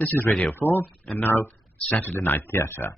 This is Radio 4, and now Saturday Night Theatre.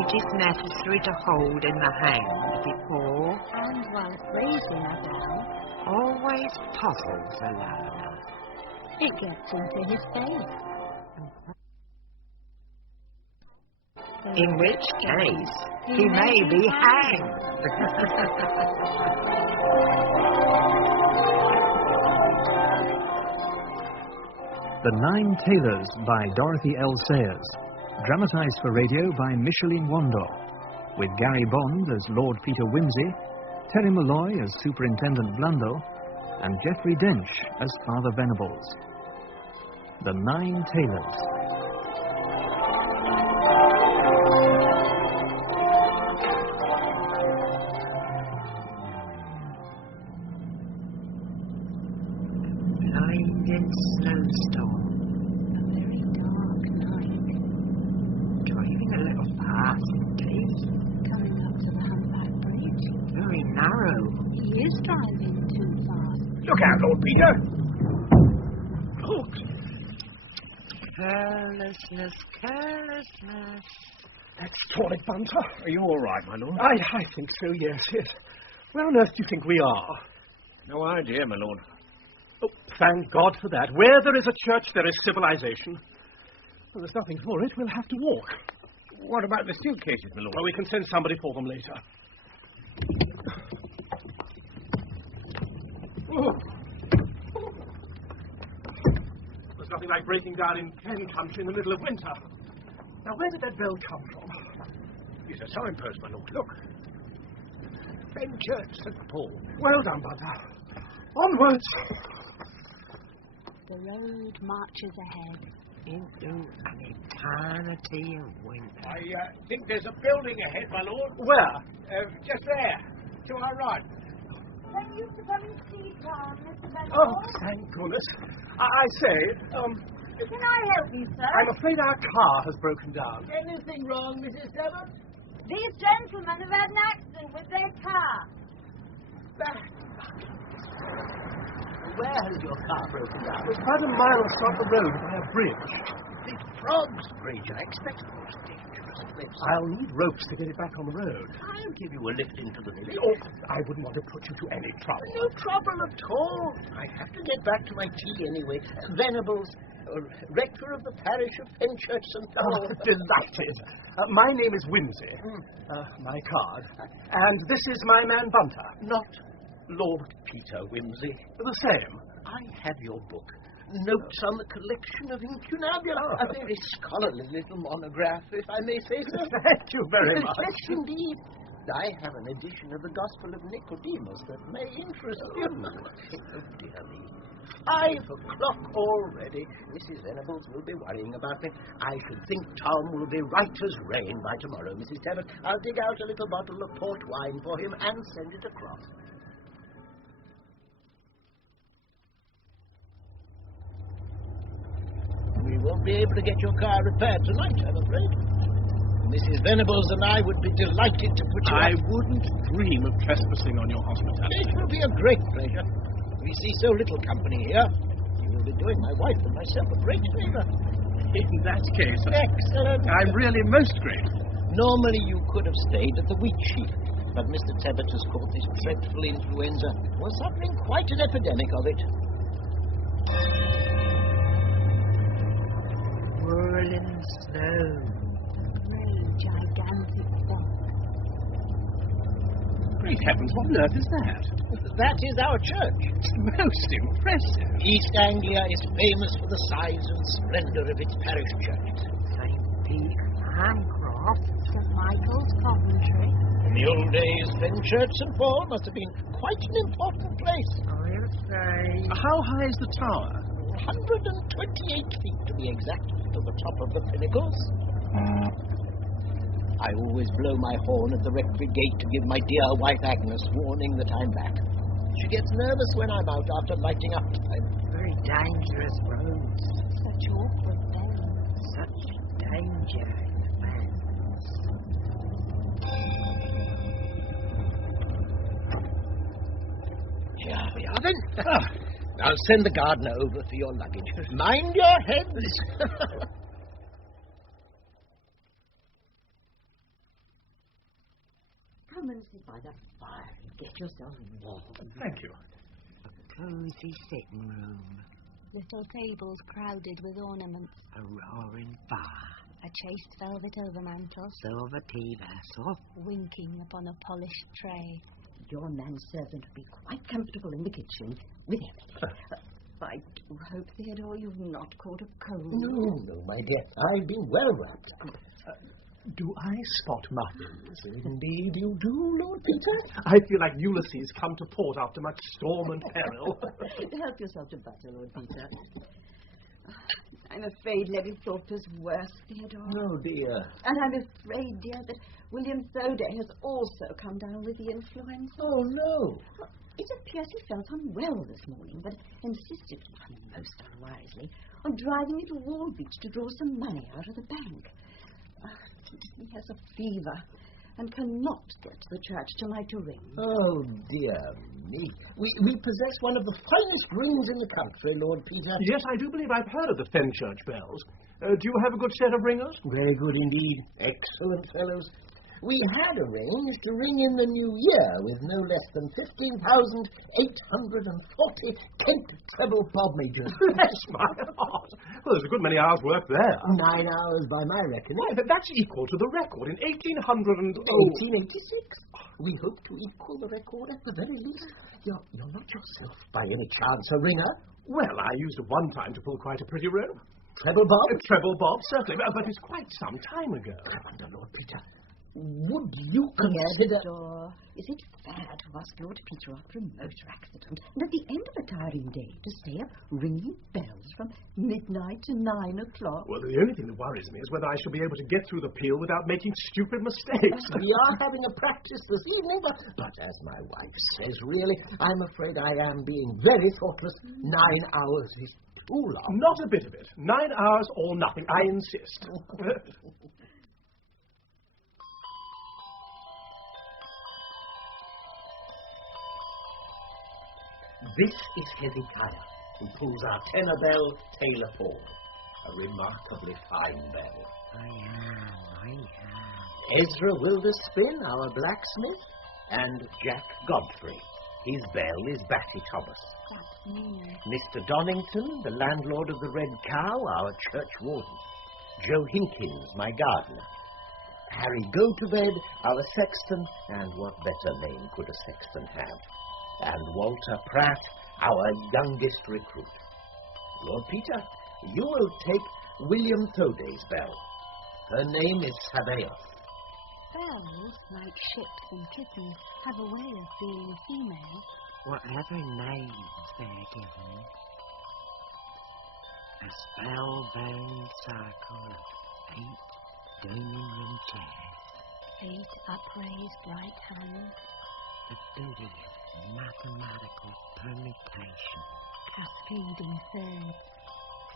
It is necessary to hold in the hand before and while raising a bell always puzzles a learner. It gets into his face. In which case, he may be hanged. The Nine Tailors by Dorothy L. Sayers. Dramatised for radio by Micheline Wandor, with Gary Bond as Lord Peter Wimsey, Terry Malloy as Superintendent Blundell, and Geoffrey Dench as Father Venables. The Nine Tailors. Blinding snowstorm. Coming up to the Humpback Bridge. Very narrow. He is driving too fast. Look out, Lord Peter! Look! Carelessness, carelessness. That's Toilet Bunter. Are you all right, my lord? I think so, yes. Where on earth do you think we are? No idea, my lord. Oh, thank God for that. Where there is a church, there is civilization. Well, there's nothing for it. We'll have to walk. What about the suitcases, my lord? Well, we can send somebody for them later. Oh. There's nothing like breaking down in Fen country in the middle of winter. Now, where did that bell come from? It's a signpost, my lord. Look. Fenchurch St Paul. Well done, brother. Onwards. The road marches ahead. Into an eternity of winter. I think there's a building ahead, my lord. Where? Just there. To our right. Thank you for coming to see Tom, Mr. Venables. Oh, thank goodness. I say, Can I help you, sir? I'm afraid our car has broken down. Anything wrong, Mrs. Tebbett? These gentlemen have had an accident with their car. Where has your car broken down? It's about a mile across the road by a bridge. The Frogs Bridge. I expect the most dangerous place. I'll need ropes to get it back on the road. I'll give you a lift into the village. Oh, I wouldn't want to put you to any trouble. No trouble at all. I have to get back to my tea anyway. Venables, rector of the parish of Fenchurch St Paul. Oh, delighted. My name is Wimsey. My card. And this is my man Bunter. Not Lord Peter Wimsey. The same. I have your book. Notes on the collection of incunabula. A very scholarly little monograph, if I may say so. Thank you very much. Yes, indeed. I have an edition of the Gospel of Nicodemus that may interest you. Oh, dear me. 5 o'clock already. Mrs. Venables will be worrying about me. I should think Tom will be right as rain by tomorrow, Mrs. Tebbett. I'll dig out a little bottle of port wine for him and send it across. We won't be able to get your car repaired tonight, I'm afraid. Mrs. Venables and I would be delighted to put you I up. wouldn't dream of trespassing on your hospitality. It will be a great pleasure. We see so little company here. You will be doing my wife and myself a great favor. In that case, Excellent. I'm really most grateful. Normally you could have stayed at the wheat sheaf, but Mr. Tebbett has caught this dreadful influenza. We're suffering quite an epidemic of it. Whirling snow. Grey, gigantic fog. Great heavens, what on earth is that? That is our church. It's most impressive. East Anglia is famous for the size and splendor of its parish churches. St. Peter, Handcroft. St. Michael's Coventry. In the old days, Fenchurch St Paul must have been quite an important place. I'll say. How high is the tower? 128 feet to be exact, to the top of the pinnacles. I always blow my horn at the rectory gate to give my dear wife Agnes warning that I'm back. She gets nervous when I'm out after lighting up time. Very dangerous roads. Such awkward bells. Such danger in the vans. Here we are then. I'll send the gardener over for your luggage. Mind your heads. Come and sit by that fire and get yourself warm. Thank you. Cozy sitting room. Little tables crowded with ornaments. A roaring fire. A chased velvet overmantel. Silver tea vessel. Winking upon a polished tray. Your manservant will be quite comfortable in the kitchen with Emily. I do hope, Theodore, you've not caught a cold. No, my dear. I've been well wrapped up. Do I spot muffins? Indeed you do, Lord Peter. I feel like Ulysses come to port after much storm and peril. Help yourself to butter, Lord Peter. I'm afraid Lady Thorpe's worse, Theodore. Oh, dear. And I'm afraid, dear, that William Thoday has also come down with the influenza. Oh, no. Well, it appears he felt unwell this morning, but insisted, most unwisely, on driving me to Wallbeach to draw some money out of the bank. He has a fever and cannot get to the church tonight to ring. Oh, dear me. We possess one of the finest rings in the country, Lord Peter. Yes, I do believe I've heard of the Fenchurch bells. Do you have a good set of ringers? Very good indeed. Excellent fellows. We had arranged to ring in the new year with no less than 15,840 Kent treble bob majors. Bless my heart. Well, there's a good many hours' work there. 9 hours by my reckoning. Why, that's equal to the record in 1800 and... 1886. We hope to equal the record at the very least. You're not yourself, by any chance, a ringer? Well, I used it one time to pull quite a pretty rope. Treble bob? Treble bob, certainly, but it's quite some time ago. Come under, Lord Peter. Would you consider... Theodore, is it fair to ask Lord Peter after a motor accident and at the end of a tiring day to stay up ringing bells from midnight to 9 o'clock? Well, the only thing that worries me is whether I shall be able to get through the peel without making stupid mistakes. We are having a practice this evening, but as my wife says, really, I'm afraid I am being very thoughtless. 9 hours is too long. Not a bit of it. 9 hours or nothing, I insist. This is Hezekiah, who pulls our tenor bell, Taylor Paul. A remarkably fine bell. I am. Ezra Wilderspin, our blacksmith, and Jack Godfrey. His bell is Batty Thomas. That's me. Mr. Donington, the landlord of the Red Cow, our church warden. Joe Hinkins, my gardener. Harry Go-to-Bed, our sexton, and what better name could a sexton have? And Walter Pratt, our youngest recruit. Lord Peter, you will take William Thoday's bell. Her name is Sabaoth. Bells, like ships and kittens, have a way of being female. Whatever names they're given. A spellbound circle of 8 dining room chairs. 8 upraised right hands. The duty of mathematical permutation. Cascading thirds.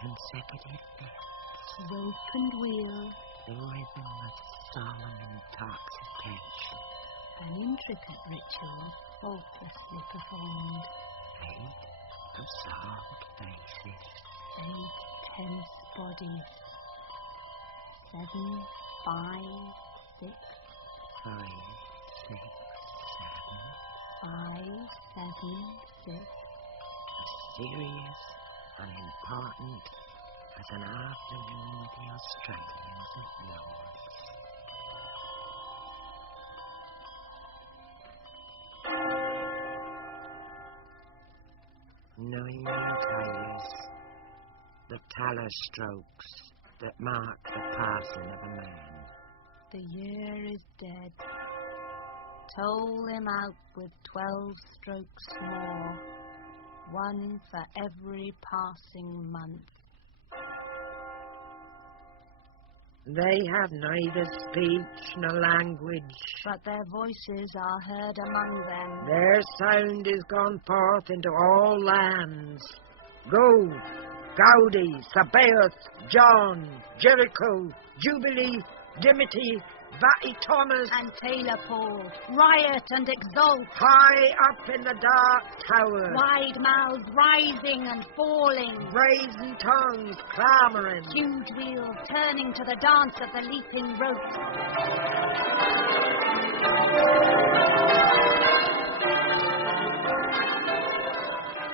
Consecutive fifths. Rope and wheel. The rhythm of solemn intoxication. An intricate ritual, faultlessly performed. 8 absorbed faces. 8 tense bodies. 7, 5, 6. 5, 6, 7. 5, 7, 6. Mysterious and important as an afternoon the Australians of Lords. Nine Tailors, the taller strokes that mark the passing of a man. The year is dead. Toll him out with 12 strokes more. one for every passing month. They have neither speech nor language, But their voices are heard among them. their sound is gone forth into all lands. Go, Gaudi, Sabaoth, John, Jericho, Jubilee, Dimity, Vatty Thomas, And Taylor Paul, riot and exult, high up in the dark tower, wide mouths rising and falling, brazen tongues clamouring. huge wheels turning to the dance of the leaping ropes.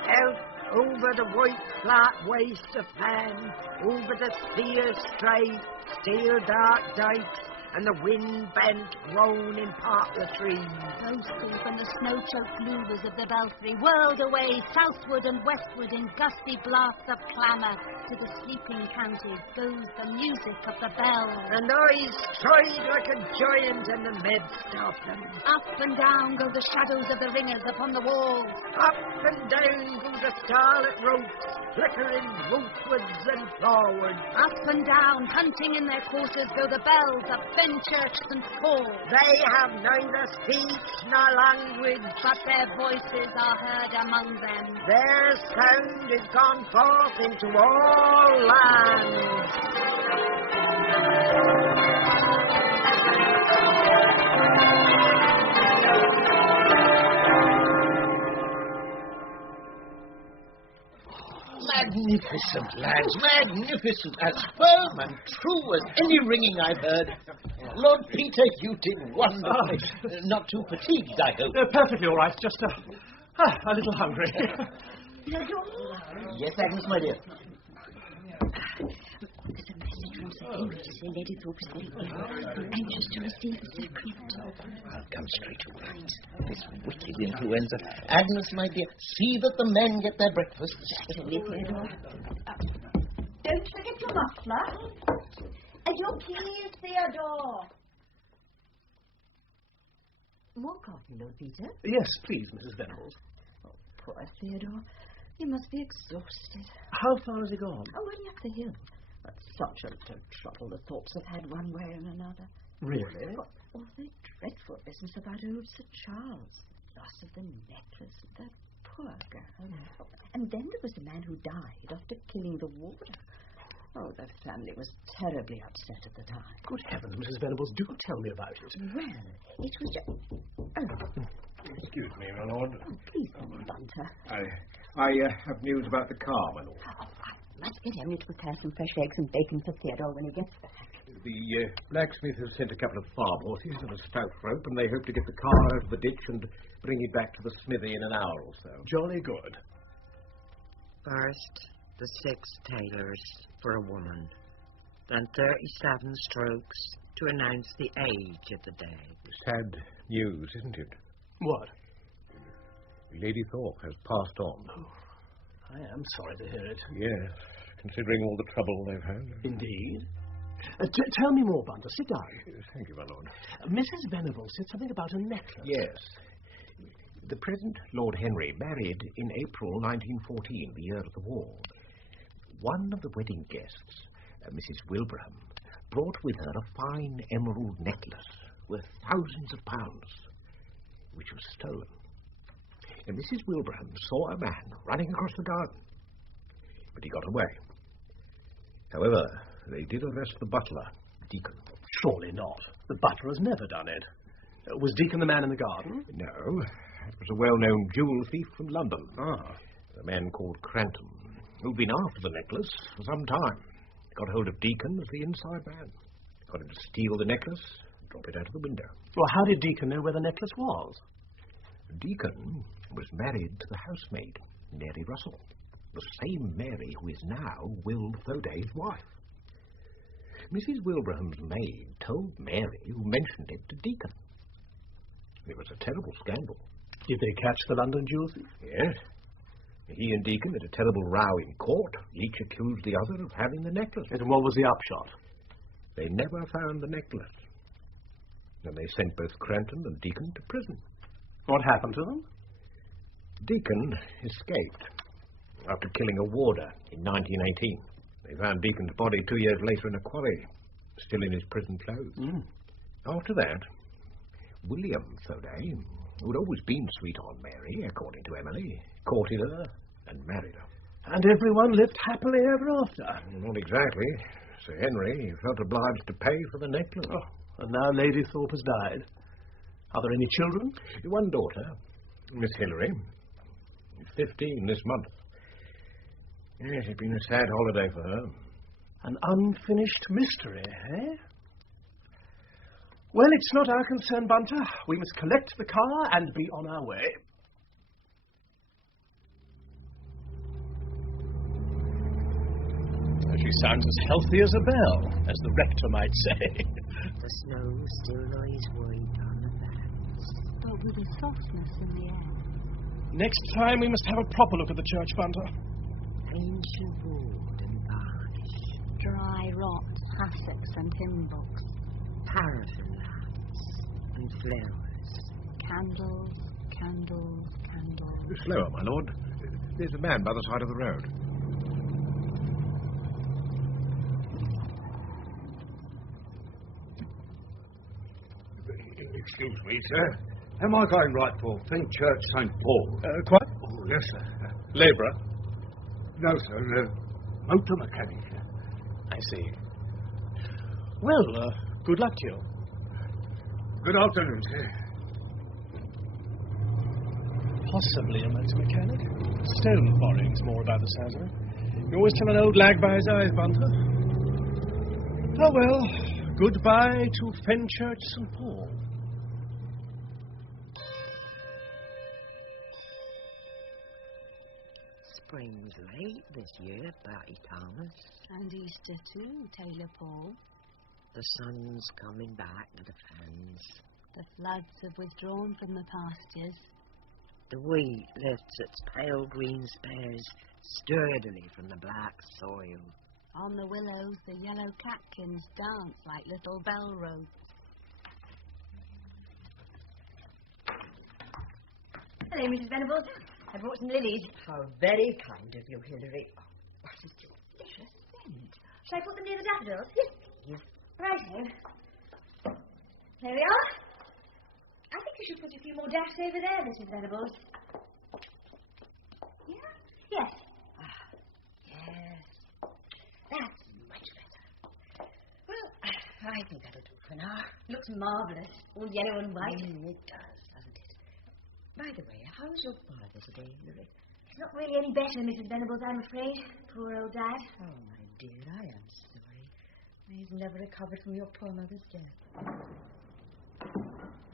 Out over the white flat waste of land, over the steel straight, steel dark dikes, and the wind-bent, groaning poplar trees. Ghostly from the snow-choked louvers of the belfry, whirled away southward and westward in gusty blasts of clamour. To the sleeping counties goes the music of the bells. And I stride like a giant in the midst of them. Up and down go the shadows of the ringers upon the walls. Up and down go the starlit ropes, flickering northwards and forwards. Up and down, hunting in their courses, go the bells of Fenchurch St Paul. They have neither speech nor language, But their voices are heard among them. their sound is gone forth into all lands. Magnificent, lads, magnificent. As firm and true as any ringing I've heard. Lord Peter, you did wonderfully. Not too fatigued, I hope. Perfectly all right, just a little hungry. Yes, Agnes, my dear. There's a message from Sir Henry to say Lady Thorpe is very ill. I'm anxious to receive the sacrament. I'll come straight away. This wicked influenza. Agnes, my dear, see that the men get their breakfasts. Certainly, Theodore. Don't forget your muffler. And your keys, Theodore. More coffee, Lord Peter? Yes, please, Mrs. Venables. Oh, poor Theodore. You must be exhausted. How far has he gone? Oh, only up the hill. That's such a trouble the Thorpes have had one way and another. Really? What all the dreadful business about old Sir Charles. Loss of the necklace of that poor girl. And then there was the man who died after killing the warder. Oh, the family was terribly upset at the time. Good heavens, Mrs. Venables, do tell me about it. Well, it was just... Oh, Excuse me, my lord. please, Bunter. I have news about the car, my lord. Oh, I must get Henry to prepare some fresh eggs and bacon for Theodore when he gets back. The blacksmith has sent a couple of farm horses and a stout rope, and they hope to get the car out of the ditch and bring it back to the smithy in an hour or so. Jolly good. First, the 6 tailors for a woman. Then 37 strokes to announce the age of the day. Sad news, isn't it? What? Lady Thorpe has passed on. I am sorry to hear it. Yes, considering all the trouble they've had. Indeed. Tell me more, Bunter. Sit down. Thank you, my lord. Mrs. Venables said something about a necklace. Yes. The present Lord Henry married in April 1914, the year of the war. One of the wedding guests, Mrs. Wilbraham, brought with her a fine emerald necklace worth thousands of pounds, which was stolen. And Mrs. Wilbraham saw a man running across the garden, but he got away. However, they did arrest the butler, Deacon. Surely not. The butler has never done it. Was Deacon the man in the garden? No, it was a well-known jewel thief from London. Ah. A man called Cranton, who'd been after the necklace for some time. Got hold of Deacon as the inside man. Got him to steal the necklace and drop it out of the window. Well, how did Deacon know where the necklace was? Deacon was married to the housemaid, Mary Russell, the same Mary who is now Will Foday's wife. Mrs. Wilbraham's maid told Mary, who mentioned it to Deacon. It was a terrible scandal. Did they catch the London jewel thief? Yes. He and Deacon had a terrible row in court. Each accused the other of having the necklace. And what was the upshot? They never found the necklace. And they sent both Cranton and Deacon to prison. What happened to them? Deacon escaped. after killing a warder in 1918. They found Deacon's body 2 years later in a quarry, still in his prison clothes. After that, William Thoday, who'd always been sweet on Mary, according to Emily, courted her and married her. And everyone lived happily ever after. Not exactly. Sir Henry felt obliged to pay for the necklace. Oh, and now Lady Thorpe has died. Are there any children? One daughter, Miss Hilary. 15 this month. Yes, it's been a sad holiday for her. An unfinished mystery, eh? Well, it's not our concern, Bunter. We must collect the car and be on our way. She sounds as healthy as a bell, as the rector might say. The snow still lies white on the banks, but with a softness in the air. Next time we must have a proper look at the church, Bunter. ancient wood and varnish, Dry rot, hassocks and hymn books. paraffin lamps and flowers. Candles, candles, candles. Slower, my lord. There's a man by the side of the road. Excuse me, sir. Am I going right for Fenchurch St Paul? Quite. Oh, yes, sir. Labourer. No, sir. Motor mechanic. I see. Well, good luck to you. Good afternoon, sir. Possibly a motor mechanic. Stone quarrying's more about the sounds of it. You always tell an old lag by his eyes, Bunter. Oh, well, goodbye to Fenchurch St Paul. Spring's late this year, Bertie Thomas. And Easter too, Tailor Paul. The sun's coming back to the fens. The floods have withdrawn from the pastures. The wheat lifts its pale green spears sturdily from the black soil. On the willows, the yellow catkins dance like little bell ropes. Hello, Mrs. Venables. I brought some lilies. How very kind of you, Hilary. Oh, what a Delicious scent. Shall I put them near the daffodils? Yes, please. Righto. There we are. I think you should put a few more daffs over there, Mrs. Venables. Yeah? Yes. Ah, yes. That's much better. Well, I think that'll do for now. Looks marvellous. All yellow and white. It does, doesn't it? By the way, how's your father today, Hilary? He's not really any better, Mrs. Venables, I'm afraid. Poor old Dad. Oh, my dear, I am sorry. He's never recovered from your poor mother's death.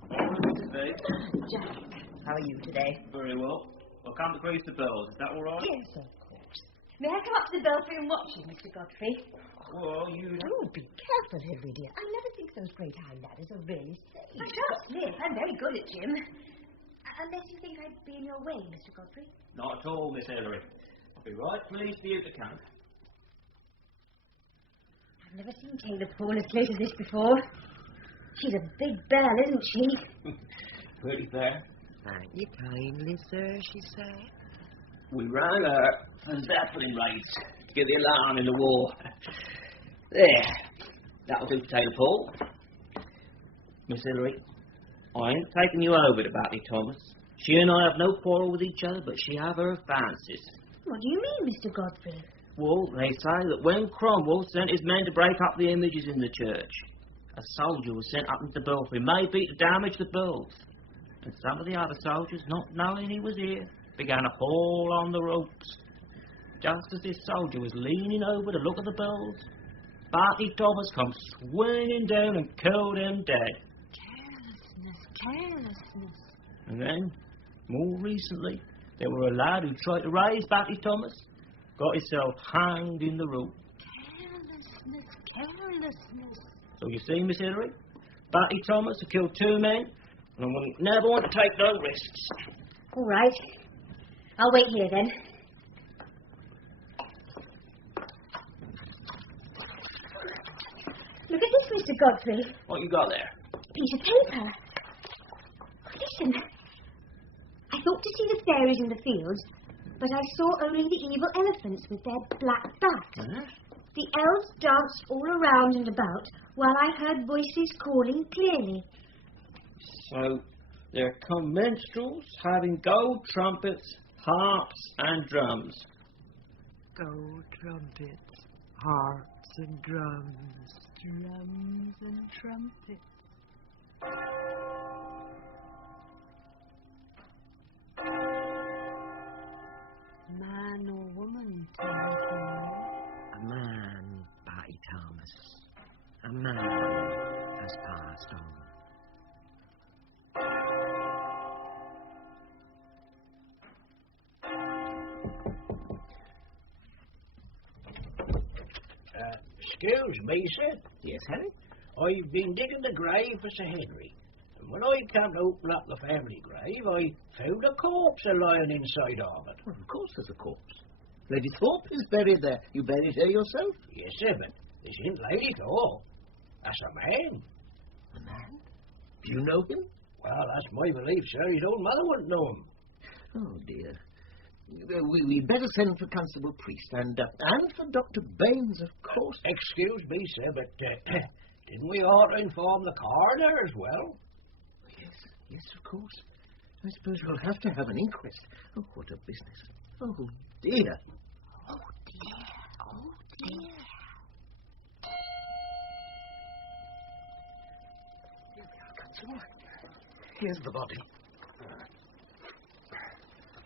Mrs. V. Jack, how are you today? Very well. I'll come to grease the bells. Is that all right? Yes, of course. May I come up to the belfry and watch you, Mr. Godfrey? Well, you... Oh, be careful, Hilary, dear. I never think those great high ladders are really safe. I shan't slip. I'm very good at gym. Unless you think I'd be in your way, Mr. Godfrey. Not at all, Miss Hilary. I'll be right pleased for you to come. I've never seen Tailor Paul as close as this before. She's a big bell, isn't she? Pretty fair. Thank you kindly, sir, she said. We ran a Zeppelin race to get the alarm in the war. There. That'll do for Tailor Paul. Miss Hilary, I ain't taking you over to Bertie Thomas. She and I have no quarrel with each other, but she have her fancies. What do you mean, Mr. Godfrey? Well, they say that when Cromwell sent his men to break up the images in the church, a soldier was sent up into the belfry, maybe to damage the bells. And some of the other soldiers, not knowing he was here, began to haul on the ropes. Just as this soldier was leaning over to look at the bells, Bertie Thomas come swinging down and killed him dead. Carelessness. And then, more recently, there were a lad who tried to raise Bertie Thomas, got himself hanged in the rope. Carelessness. So you see, Miss Hilary, Bertie Thomas had killed 2 men, and I never want to take no risks. All right. I'll wait here, then. Look at this, Mr. Godfrey. What you got there? Piece of paper. Listen. I thought to see the fairies in the fields, but I saw only the evil elephants with their black backs. Huh? The elves danced all around and about while I heard voices calling clearly. So there come minstrels having gold trumpets, harps and drums. Gold trumpets, harps and drums. Drums and trumpets. Man or woman, Timothy? A man, Barty Thomas. A man has passed on. Excuse me, sir. Yes, Harry? I've been digging the grave for Sir Henry. And when I come to open up the family grave, I found a corpse lying inside of it. Well, of course there's a corpse. Lady Thorpe is buried there. You buried her yourself? Yes, sir, but this ain't Lady Thorpe. That's a man. A man? Do you know him? Well, that's my belief, sir. His own mother wouldn't know him. Oh, dear. We'd better send for Constable Priest and for Dr. Baines, of course. Excuse me, sir, but didn't we ought to inform the coroner as well? Yes, of course. I suppose we'll have to have an inquest. Oh, what a business. Oh, dear. Oh, dear. Oh, dear. Here we are, Constable. Here's the body.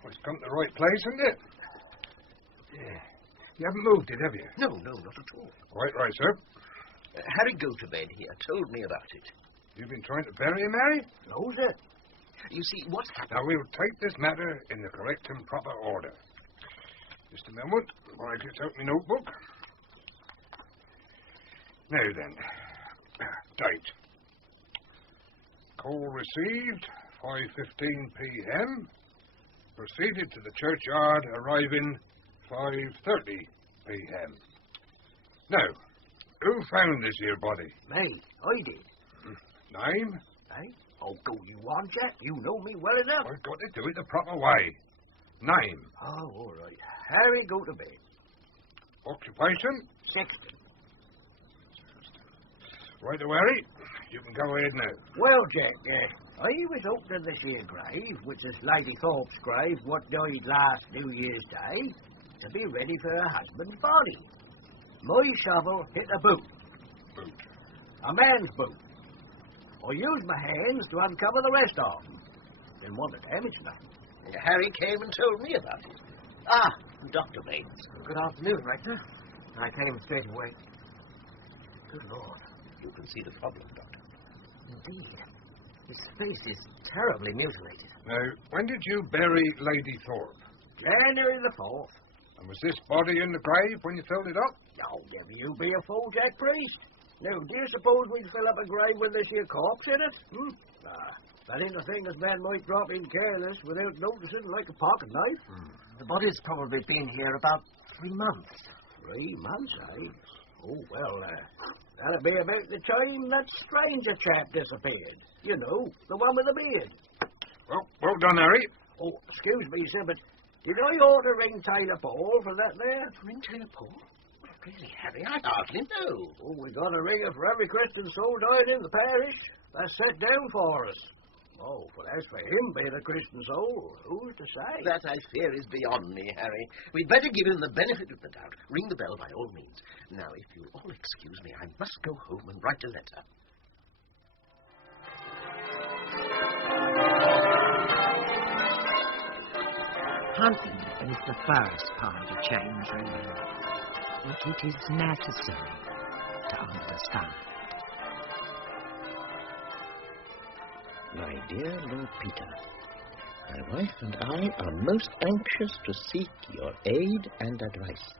Well, it's come to the right place, isn't it? Yeah. You haven't moved it, have you? No, not at all. Quite right, sir. Harry Gotobed here told me about it. You've been trying to bury him, Harry? No, sir. You see, what's happened... Now, we'll take this matter in the correct and proper order. Just a moment, while I get out my notebook. Now then, date. Call received, 5:15 p.m. Proceeded to the churchyard, arriving 5:30 p.m. Now, who found this here body? Me, I did. Name? Eh? Oh, go you on, Jack. You know me well enough. I've got to do it the proper way. Name? Oh, all right. Harry, go to bed. Occupation? Sexton. Right away, Harry. You can go ahead now. Well, Jack, I was opening this here grave, which is Lady Thorpe's grave, what died last New Year's Day, to be ready for her husband's body. My shovel hit a boot. Boot? A man's boot. I used my hands to uncover the rest of them. Didn't want to damage nothing. Harry came and told me about it. Ah, Dr. Baines. Good afternoon, Rector. I came straight away. Good Lord. You can see the problem, Doctor. Indeed. His face is terribly mutilated. Now, when did you bury Lady Thorpe? January the 4th. And was this body in the grave when you filled it up? Oh, never you be a fool, Jack Priest. Now, do you suppose we'd fill up a grave with this here corpse in it? That ain't a thing that man might drop in careless without noticing, like a pocket knife. The body's probably been here about 3 months. 3 months, eh? Oh, well, that'll be about the time that stranger chap disappeared. You know, the one with the beard. Well done, Harry. Oh, excuse me, sir, but did I ought to ring Taylor Paul for that there? Ring Taylor Paul? Really, Harry, I hardly know. Oh, we got a ringer for every Christian soul died in the parish. That's set down for us. Oh, well, as for him being a Christian soul, who's to say? That, I fear, is beyond me, Harry. We'd better give him the benefit of the doubt. Ring the bell by all means. Now, if you'll all excuse me, I must go home and write a letter. Hunting is the first part of change, really. But it is necessary to understand. My dear Lord Peter, my wife and I are most anxious to seek your aid and advice.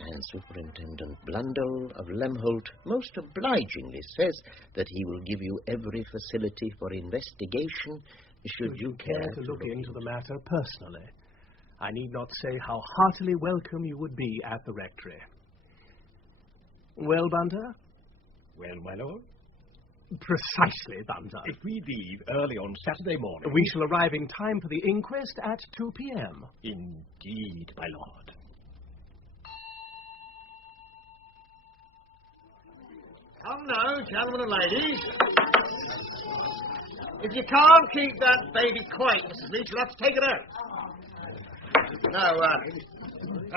And Superintendent Blundell of Lemholt most obligingly says that he will give you every facility for investigation should you care to look into the matter personally. I need not say how heartily welcome you would be at the rectory. Well, Bunter? Well, my lord? Precisely, Bunter. If we leave early on Saturday morning... We shall arrive in time for the inquest at 2 p.m. Indeed, my lord. Come now, gentlemen and ladies. If you can't keep that baby quiet, Mrs. Leach, you'll have to take it out. Now,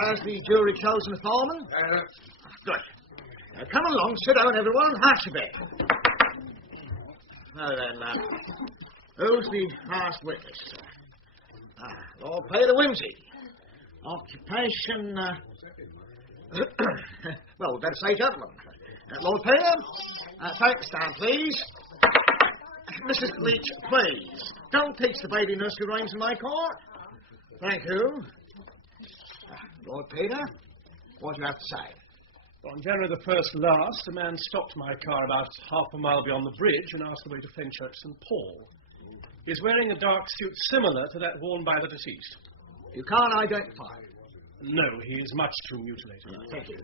has the jury chosen a foreman? Good. Now, come along, sit down, everyone, and hash a bit. Now then, who's the last witness? Lord Peter Wimsey. Occupation, well, we'd better say gentlemen. Lord Peter, take a stand, please. Mrs. Leach, please, don't teach the baby nursery rhymes in my court. Thank you. Lord Peter, what do you have to say? On January the 1st last, a man stopped my car about half a mile beyond the bridge and asked the way to Fenchurch St Paul. He's wearing a dark suit similar to that worn by the deceased. You can't identify him? No, he is much too mutilated. Thank you.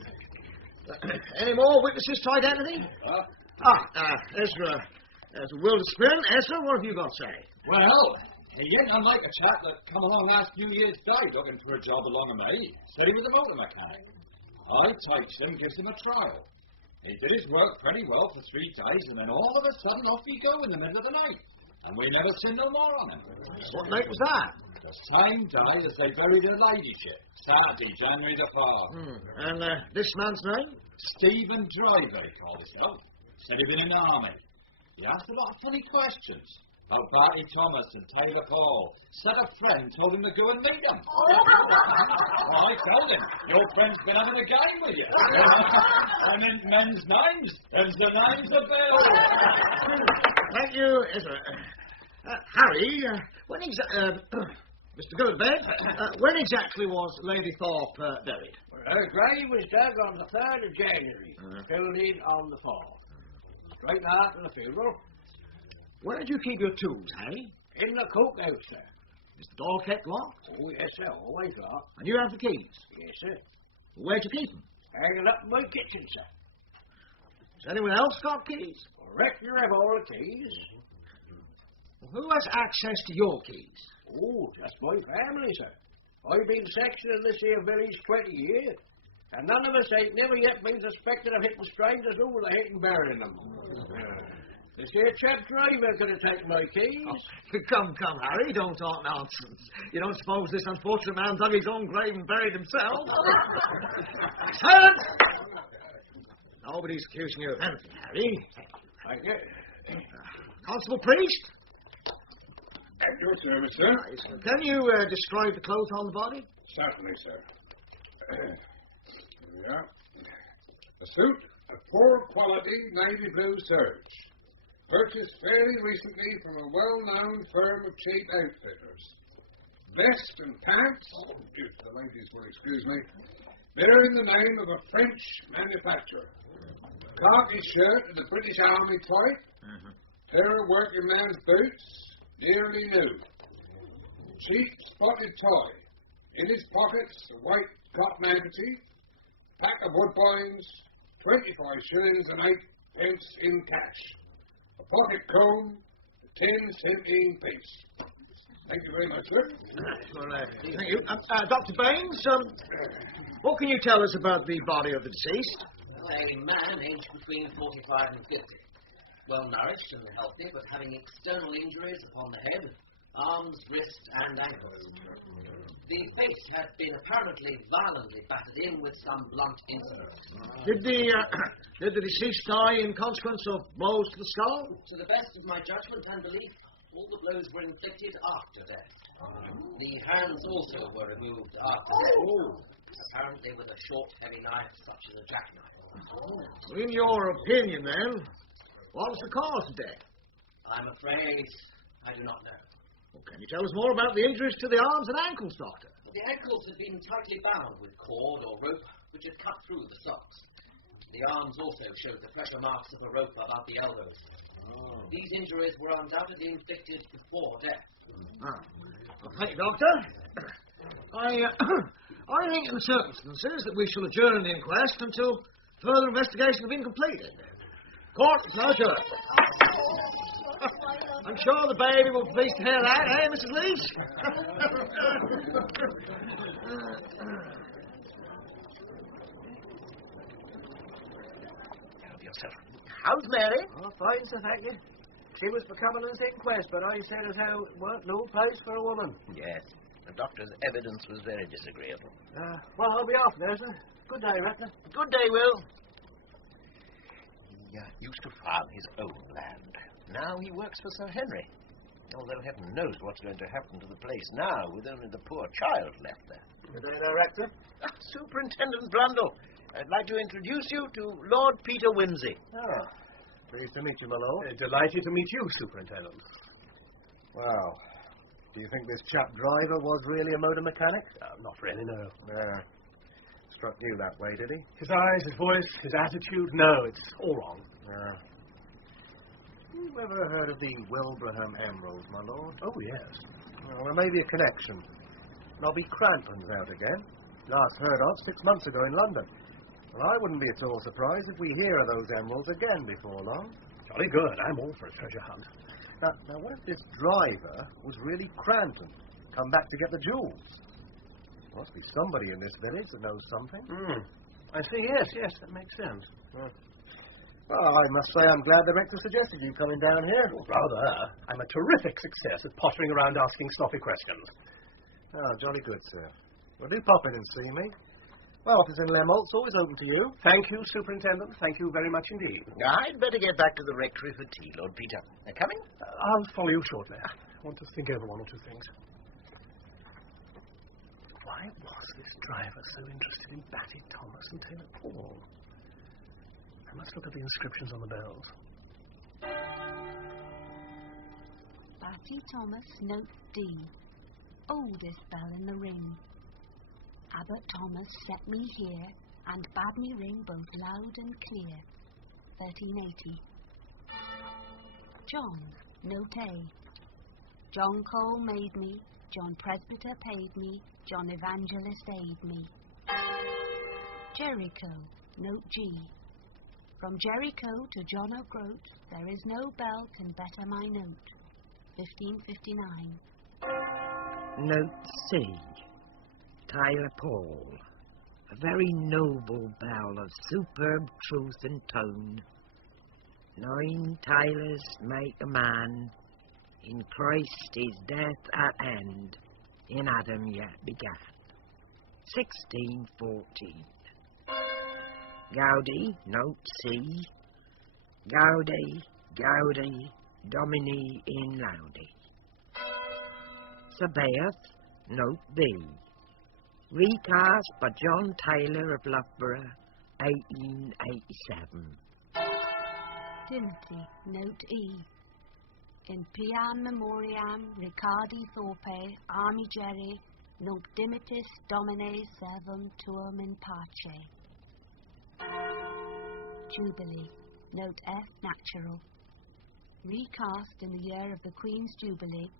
Any more witnesses to identity? Ezra Wilderspin. Ezra, what have you got to say? Well, he ain't unlike a chap that come along last New Year's Day looking for a job along of me. Said he was a motor mechanic. I takes him, gives him a trial. He did his work pretty well for 3 days, and then all of a sudden off he go in the middle of the night. And we never seen no more on him. What night was that? The same day as they buried her ladyship. Saturday, January the 4th. And this man's name? Stephen Driver, he called himself. Said he'd been in the army. He asked a lot of funny questions. About Barty Thomas and Taylor Paul. Said a friend told him to go and meet them. I told him, your friend's been having a game with you. I meant men's names. Them's the names of Bill. Thank you, Ezra. Harry, when Mr. Goodbed, when exactly was Lady Thorpe buried? Her grave was dug on the 3rd of January, filled in on the 4th. Straight after the funeral. Where did you keep your tools, Harry? In the cookhouse, sir. Is the door kept locked? Oh, yes, sir, always locked. And you have the keys? Yes, sir. Where'd you keep them? Hanging up in my kitchen, sir. Has anyone else got keys? I reckon you have all the keys. Well, who has access to your keys? Oh, just my family, sir. I've been section in this here village 20 years, and none of us ain't never yet been suspected of hitting strangers over the head and burying them. This here chap Driver could have taken my keys. Oh, come, Harry, don't talk nonsense. You don't suppose this unfortunate man dug his own grave and buried himself? Silence! Nobody's accusing you of anything, Harry. Thank you. Constable Priest? At your service, sir. Can you describe the clothes on the body? Certainly, sir. Here we are. A suit of poor quality navy blue serge. Purchased fairly recently from a well-known firm of cheap outfitters. Vest and pants, if the ladies will excuse me, bearing the name of a French manufacturer. Khaki shirt with a British Army type. Pair of working man's boots, nearly new. Cheap spotted toy. In his pockets, a white cotton handkerchief. Pack of woodbines, 25 shillings and 8 pence in cash. A pocket comb, a 10-cent piece. Thank you very much, sir. Thank you. Dr. Baines, what can you tell us about the body of the deceased? A man aged between 45 and 50. Well nourished and healthy, but having external injuries upon the head, arms, wrists, and ankles. The face had been apparently violently battered in with some blunt incident. Did the deceased die in consequence of blows to the skull? To the best of my judgment and belief, all the blows were inflicted after death. The hands also were removed after death, apparently with a short, heavy knife such as a jackknife. In your opinion, then, what was the cause of death? I'm afraid I do not know. Well, can you tell us more about the injuries to the arms and ankles, Doctor? The ankles had been tightly bound with cord or rope, which had cut through the socks. The arms also showed the pressure marks of a rope about the elbows. These injuries were undoubtedly inflicted before death. Well, thank you, Doctor. I think in the circumstances that we shall adjourn the inquest until further investigation has been completed. Court, closure. I'm sure the baby will be pleased to hear that, eh, Mrs. Leach? Help yourself. How's Mary? Oh, fine, sir, thank you. She was for coming in this inquest, but I said as how it weren't no place for a woman. Yes. The doctor's evidence was very disagreeable. Well, I'll be off there, sir. Good day, Rector. Good day, Will. He used to farm his own land. Now he works for Sir Henry. Although heaven knows what's going to happen to the place now, with only the poor child left there. Good day, Rector. Superintendent Blundell, I'd like to introduce you to Lord Peter Wimsey. Oh, pleased to meet you, my lord. Delighted to meet you, Superintendent. Well, do you think this chap driver was really a motor mechanic? Not really, no. Struck you that way, did he? His eyes, his voice, his attitude, no, it's all wrong. You ever heard of the Wilbraham Emeralds, my lord? Oh, yes. Well, there may be a connection. Nobby Crampton's out again. Last heard of 6 months ago in London. Well, I wouldn't be at all surprised if we hear of those emeralds again before long. Jolly good. I'm all for a treasure hunt. Now, what if this driver was really Crampton, come back to get the jewels? There must be somebody in this village that knows something. I see, yes, that makes sense. Well, I must say I'm glad the rector suggested you coming down here. Well, rather. I'm a terrific success at pottering around asking sloppy questions. Oh, jolly good, sir. Well, do pop in and see me. My office in Lemolt's always open to you. Thank you, Superintendent. Thank you very much indeed. I'd better get back to the rectory for tea, Lord Peter. Coming? I'll follow you shortly. I want to think over one or two things. Why was this driver so interested in Batty Thomas and Taylor Paul? I must look at the inscriptions on the bells. Batty Thomas, note D. Oldest bell in the ring. Abbot Thomas set me here and bade me ring both loud and clear. 1380. John, note A. John Cole made me, John Presbyter paid me, John Evangelist aid me. Jericho, note G. From Jericho to John O'Groat, there is no bell can better my note. 1559. Note C. Taylor Paul. A very noble bell of superb truth and tone. 9 tailors make a man. In Christ his death at end. In Adam yet began. 1614. Gaudi, note C. Gaudi, Gaudi, Domini in Laudi. Sabaoth, note B. Recast by John Taylor of Loughborough, 1887. Timothy, note E. In Piam Memoriam Ricardi Thorpe, Armi Jerry, nunc dimitis Domine servum tuum in pace. Jubilee, note F natural. Recast in the year of the Queen's Jubilee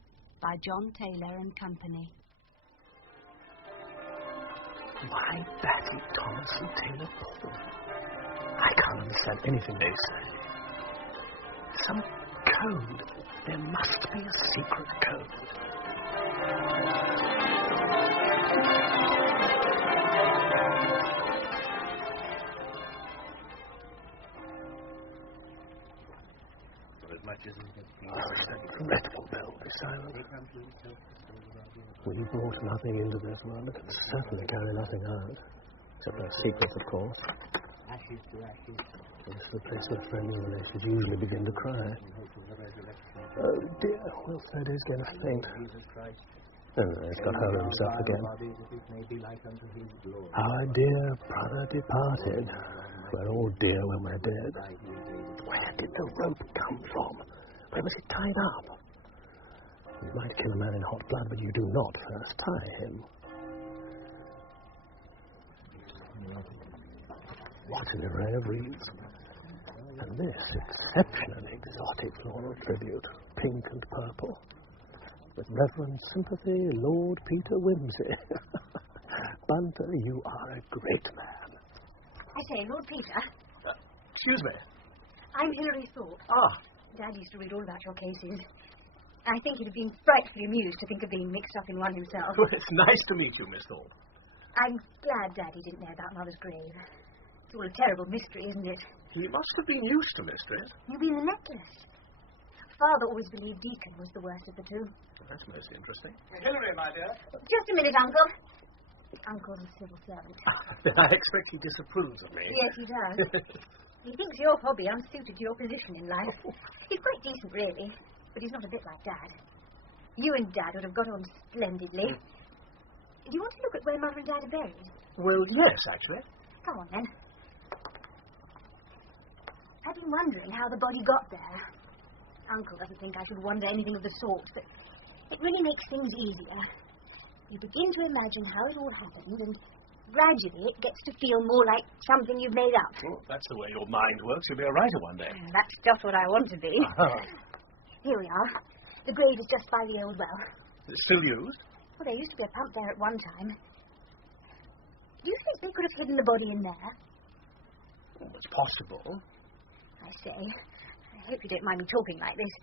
by John Taylor and Company. Why Batty Thomas and Taylor Paul? I can't understand anything they say. Some code. There must be a secret code. Dreadful bell, be silent. We brought nothing into this world, and certainly carry nothing out. Except our secrets, of course. Ashes to ashes. This is the place where friends and relations usually begin to cry. Oh dear, Will said he's going to faint. Oh, he's got hold of himself again. Our dear brother departed. We're all dear when we're dead. Where did the rope come from? Where was it tied up? You might kill a man in hot blood, but you do not first tie him. What an array of wreaths. And this exceptionally exotic floral tribute, pink and purple. With reverent sympathy, Lord Peter Wimsey. Bunter, you are a great man. I say, Lord Peter. Excuse me. I'm Hilary Thorpe. Ah. Dad used to read all about your cases. I think he'd have been frightfully amused to think of being mixed up in one himself. Well, it's nice to meet you, Miss Thorpe. I'm glad Daddy didn't know about Mother's grave. It's all a terrible mystery, isn't it? He must have been used to mysteries. You mean the necklace? Father always believed Deacon was the worst of the two. That's most interesting. Hilary, my dear. Just a minute, Uncle. Uncle's a civil servant. I expect he disapproves of me. Yes, he does. He thinks your hobby unsuited to your position in life. He's quite decent, really, but he's not a bit like Dad. You and Dad would have got on splendidly. Do you want to look at where Mother and Dad are buried? Well, yes, actually. Come on, then. I've been wondering how the body got there. Uncle doesn't think I should wonder anything of the sort, but it really makes things easier. You begin to imagine how it all happened, and gradually it gets to feel more like something you've made up. Well, that's the way your mind works. You'll be a writer one day. That's just what I want to be. Here we are. The grave is just by the old well. It's still used? Well, there used to be a pump there at one time. Do you think they could have hidden the body in there? Oh, it's possible. I say, I hope you don't mind me talking like this.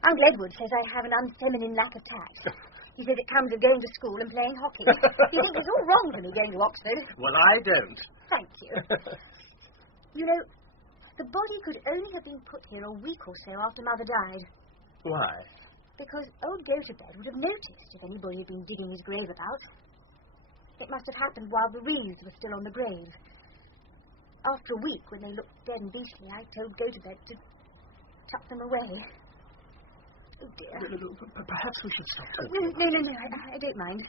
Uncle Edward says I have an unfeminine lack of tact. He says it comes of going to school and playing hockey. He thinks it's all wrong for me going to Oxford. Well, I don't. Thank you. You know, the body could only have been put here a week or so after Mother died. Why? Because old Go-to-Bed would have noticed if anybody had been digging his grave about. It must have happened while the wreaths were still on the grave. After a week, when they looked dead and beastly, I told Go-to-Bed to tuck them away. Oh, dear. Perhaps we should stop talking. No, I don't mind.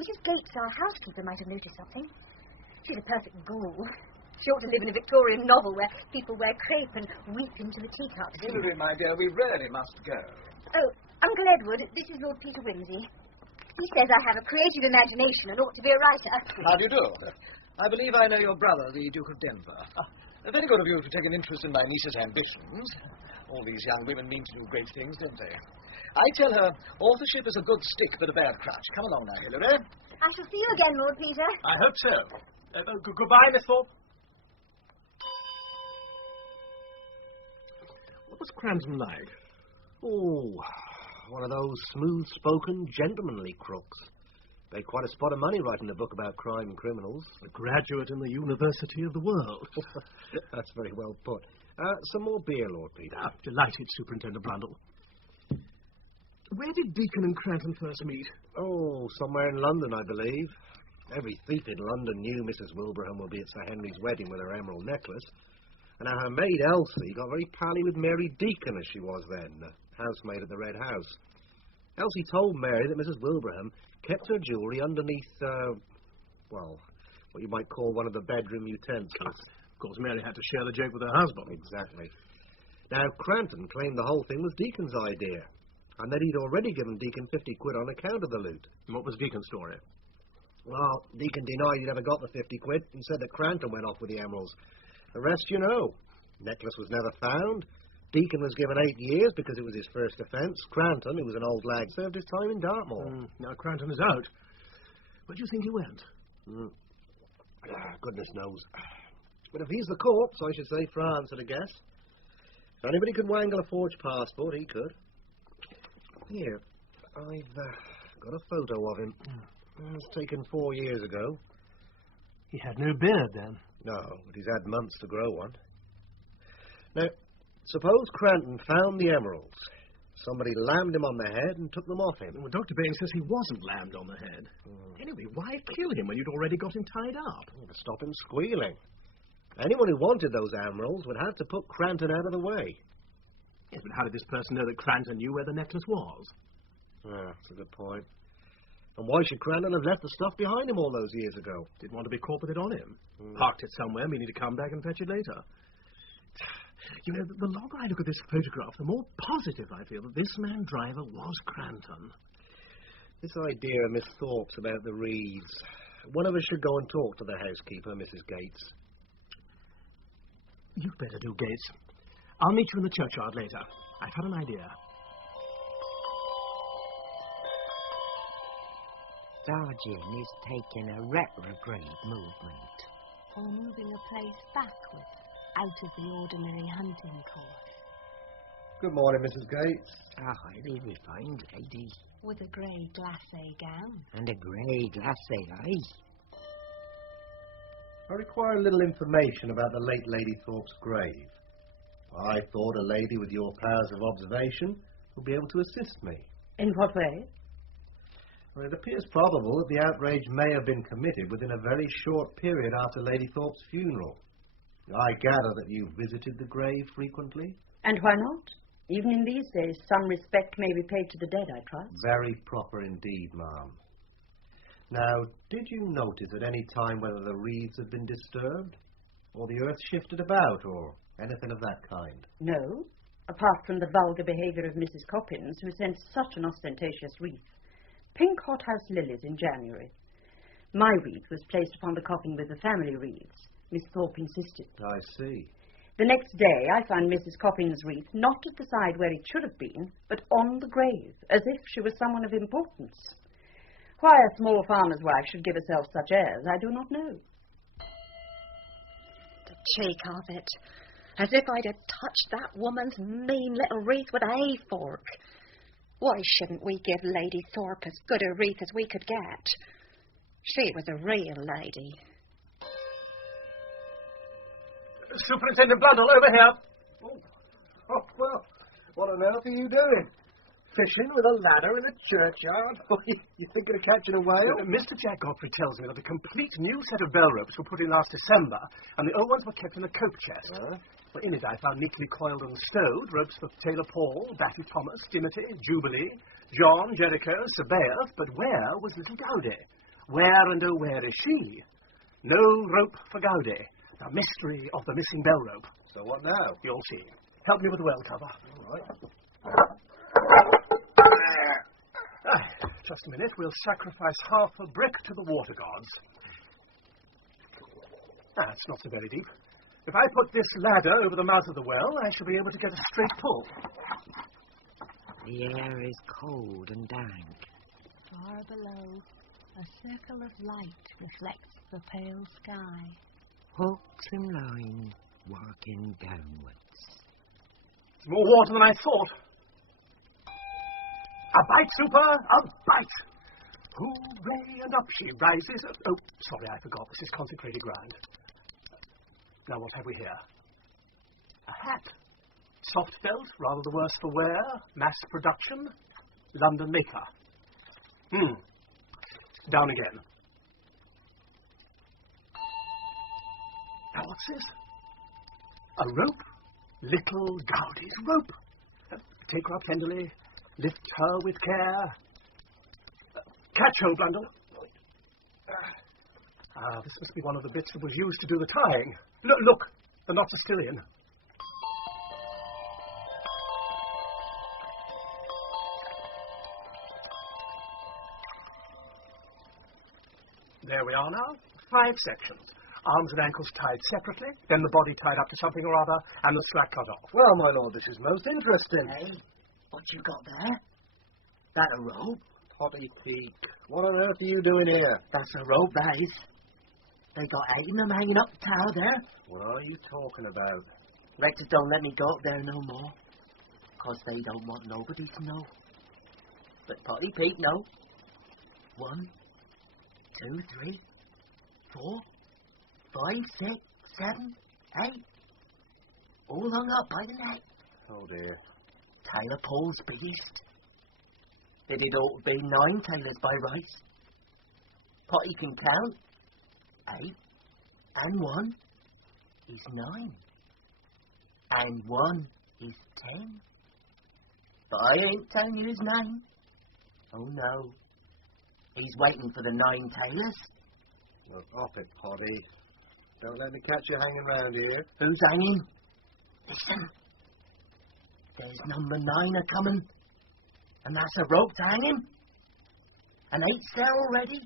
Mrs. Gates, our housekeeper, might have noticed something. She's a perfect ghoul. She ought to live in a Victorian novel where people wear crepe and weep into the teacups. Hilary, my dear, we really must go. Oh, Uncle Edward, this is Lord Peter Wimsey. He says I have a creative imagination and ought to be a writer. How do you do? I believe I know your brother, the Duke of Denver. Very good of you to take an interest in my niece's ambitions. All these young women mean to do great things, don't they? I tell her authorship is a good stick but a bad crutch. Come along now, Hilary. I shall see you again, Lord Peter. I hope so. Goodbye, Miss Thorpe. What was Cranton like? Oh, one of those smooth-spoken, gentlemanly crooks. Paid quite a spot of money writing a book about crime and criminals. A graduate in the University of the World. That's very well put. Some more beer, Lord Peter. Delighted, Superintendent Blundell. Where did Deacon and Cranton first meet? Oh, somewhere in London, I believe. Every thief in London knew Mrs. Wilbraham would be at Sir Henry's wedding with her emerald necklace. And now her maid, Elsie, got very pally with Mary Deacon, as she was then, the housemaid at the Red House. Elsie told Mary that Mrs. Wilbraham kept her jewellery underneath, what you might call one of the bedroom utensils. Of course, Mary had to share the joke with her husband. Exactly. Now, Cranton claimed the whole thing was Deacon's idea, and that he'd already given Deacon 50 quid on account of the loot. And what was Deacon's story? Well, Deacon denied he'd ever got the 50 quid and said that Cranton went off with the emeralds. The rest you know. Necklace was never found. Deacon was given 8 years because it was his first offence. Cranton, who was an old lag, served his time in Dartmoor. Now Cranton is out. Where do you think he went? Goodness knows. But if he's the corpse, I should say France at a guess. If anybody could wangle a forged passport, he could. Here, I've got a photo of him. It was taken 4 years ago. He had no beard then? No, but he's had months to grow one. Now, suppose Cranton found the emeralds. Somebody lammed him on the head and took them off him. Well, Dr. Bain says he wasn't lammed on the head. Anyway, why kill him when you'd already got him tied up? To stop him squealing. Anyone who wanted those emeralds would have to put Cranton out of the way. Yes, but how did this person know that Cranton knew where the necklace was? That's a good point. And why should Cranton have left the stuff behind him all those years ago? Didn't want to be caught with it on him. Parked it somewhere, meaning to come back and fetch it later. You know, the longer I look at this photograph, the more positive I feel that this man driver was Cranton. This idea of Miss Thorpe's about the wreaths. One of us should go and talk to the housekeeper, Mrs. Gates. You'd better do, Gates. I'll meet you in the churchyard later. I've had an idea. Dodging is taking a retrograde movement. Or moving a place backwards. out of the ordinary hunting course. Good morning, Mrs. Gates. A highly refined lady. With a grey glacé gown. And a grey glacé eye. I require a little information about the late Lady Thorpe's grave. I thought a lady with your powers of observation would be able to assist me. In what way? Well, it appears probable that the outrage may have been committed within a very short period after Lady Thorpe's funeral. I gather that you visited the grave frequently? And why not? Even in these days, some respect may be paid to the dead, I trust. Very proper indeed, ma'am. Now, did you notice at any time whether the reeds had been disturbed, or the earth shifted about, or anything of that kind? No, apart from the vulgar behaviour of Mrs. Coppins, who sent such an ostentatious wreath. Pink hothouse lilies in January. My wreath was placed upon the coffin with the family wreaths. Miss Thorpe insisted. I see. The next day I found Mrs. Coppins' wreath not at the side where it should have been, but on the grave, as if she was someone of importance. Why a small farmer's wife should give herself such airs, I do not know. The cheek of it. As if I'd have touched that woman's mean little wreath with a hay fork. Why shouldn't we give Lady Thorpe as good a wreath as we could get? She was a real lady. Superintendent Blundell, over here. Oh, well, what on earth are you doing? Fishing with a ladder in a churchyard? You thinking of catching a whale? Mr. Jack Godfrey tells me that a complete new set of bell ropes were put in last December, and the old ones were kept in a coat chest. Well, in it I found neatly coiled and stowed ropes for Tailor Paul, Batty Thomas, Dimity, Jubilee, John, Jericho, Sabaoth, but where was little Gowdy? Where and oh where is she? No rope for Gowdy. The mystery of the missing bell rope. So what now? You'll see. Help me with the well cover. All right. Just a minute. We'll sacrifice half a brick to the water gods. It's not so very deep. If I put this ladder over the mouth of the well, I shall be able to get a straight pull. The air is cold and dank. Far below, a circle of light reflects the pale sky. Hooks and lines working downwards. It's more water than I thought. A bite, Super! A bite! Hooray! And up she rises. Oh, sorry, I forgot. This is consecrated ground. Now, what have we here? A hat. Soft felt, rather the worse for wear. Mass production. London maker. Down again. Now, what's this? A rope. Little Gowdy's rope. Take her up tenderly. Lift her with care. Catch her, Blundell. This must be one of the bits that was used to do the tying. Look, the knots are still in. There we are now. 5 sections. Arms and ankles tied separately, then the body tied up to something or other, and the slack cut off. Well, my lord, this is most interesting. Hey, what you got there? That a rope? Potty Peak. What on earth are you doing here? That's a rope, that is. They got 8 of them hanging up the tower there. What are you talking about? Rectors don't let me go up there no more. 'Cause they don't want nobody to know. But Potty Peak know. 1, 2, 3, 4, 5, 6, 7, 8. All hung up by the neck. Oh, dear. Tailor Paul's biggest. It ought to be 9 tailors by rights. Potty can count. 8 and 1 is 9. And 1 is 10. But I ain't telling you his name. Oh, no. He's waiting for the 9 tailors. Look, off it, Potty. Don't let me catch you hanging round here. Who's hanging? Listen. There's number 9 a-coming. And that's a rope to hang him. And 8's there already.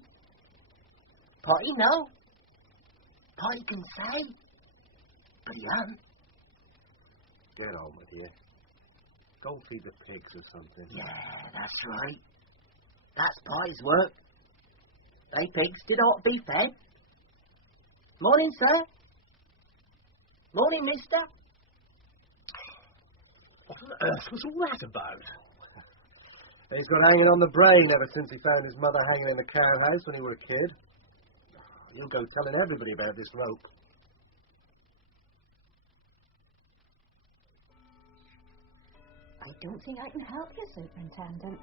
Potty know. Potty can say. But he ain't. Get on with you. Go feed the pigs or something. Yeah, that's right. That's Potty's work. They pigs did ought to be fed. Morning, sir. Morning, mister. What on earth was all that about? He's got hanging on the brain ever since he found his mother hanging in the cow house when he were a kid. He'll go telling everybody about this rope. I don't think I can help you, Superintendent.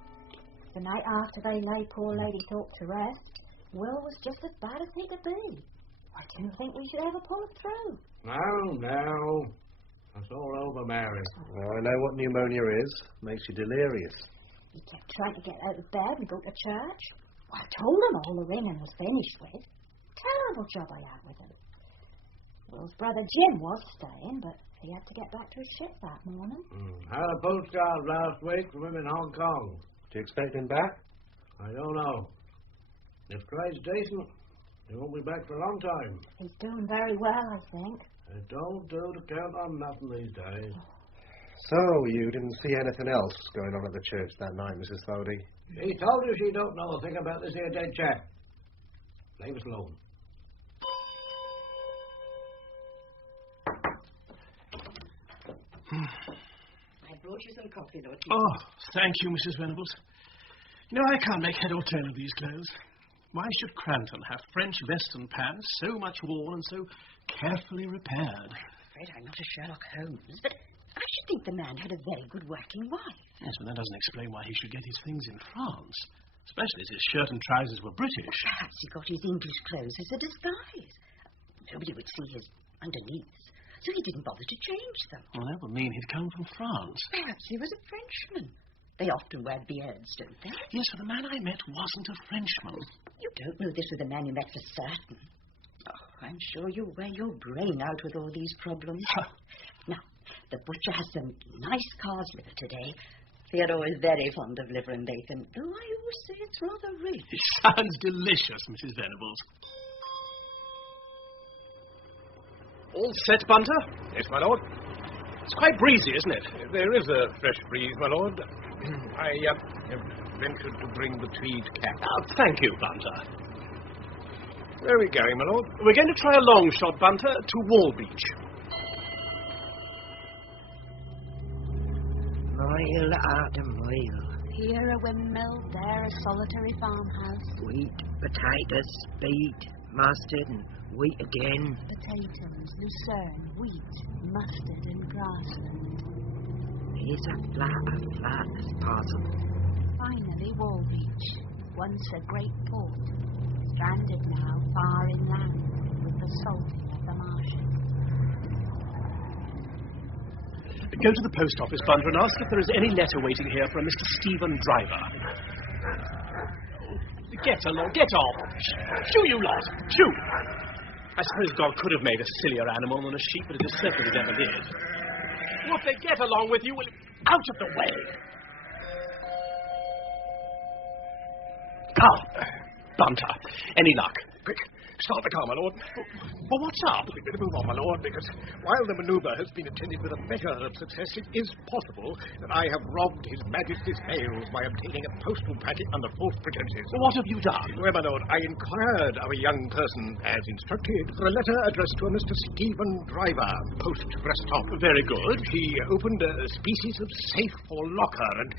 The night after they laid poor Lady Thorpe to rest, Will was just as bad as he could be. I didn't think we should ever pull it through. No. That's all over, Mary. I know what pneumonia is. Makes you delirious. He kept trying to get out of bed and go to church. I told him all the ringing was finished with. Terrible job I had with him. Will's brother Jim was staying, but he had to get back to his ship that morning. Had a postcard last week from him in Hong Kong. Do you expect him back? I don't know. If trade's decent, he won't be back for a long time. He's doing very well, I think. It don't do to count on nothing these days. So, you didn't see anything else going on at the church that night, Mrs. Fodey? She told you she don't know a thing about this here dead chap. Leave us alone. I brought you some coffee, Lord. Oh, thank you, Mrs. Venables. You know, I can't make head or tail of these clothes. Why should Cranton have French vest and pants so much worn and so carefully repaired? I'm afraid I'm not a Sherlock Holmes, but I should think the man had a very good working wife. Yes, but that doesn't explain why he should get his things in France, especially as his shirt and trousers were British. Perhaps he got his English clothes as a disguise. Nobody would see his underneath, so he didn't bother to change them. Well, that would mean he'd come from France. Perhaps he was a Frenchman. They often wear beards, don't they? Yes, but the man I met wasn't a Frenchman. You don't know this with the man you met for certain. Oh, I'm sure you'll wear your brain out with all these problems. Now, the butcher has some nice calves liver today. They're always very fond of liver and bacon, though I always say it's rather rich. It sounds delicious, Mrs. Venables. All set, Bunter? Yes, my lord. It's quite breezy, isn't it? There is a fresh breeze, my lord. I have ventured to bring the tweed cap. Oh, thank you, Bunter. Where are we going, my lord? We're going to try a long shot, Bunter, to Wallbeach. Mile after mile. Here a windmill, there a solitary farmhouse. Wheat, potatoes, beet, mustard, and wheat again. Potatoes, lucerne, wheat, mustard, and grassland. Here's a flat as possible. Finally, Wallbeach, once a great port, stranded now far inland with the salting of the marshes. Go to the post office, Bunter, and ask if there is any letter waiting here for a Mr. Stephen Driver. Get along, get off. Shoo, you lot, shoo. I suppose God could have made a sillier animal than a sheep, but it is certain it never did. What they get along with you will... Out of the way! Bunter, any luck? Quick, start the car, my lord. Well, what's up? We'd better move on, my lord, because while the manoeuvre has been attended with a measure of success, it is possible that I have robbed His Majesty's mails by obtaining a postal packet under false pretenses. Well, what have you done? Well, my lord, I inquired of a young person, as instructed, for a letter addressed to a Mr. Stephen Driver, post Brestop. Very good. He opened a species of safe or locker, and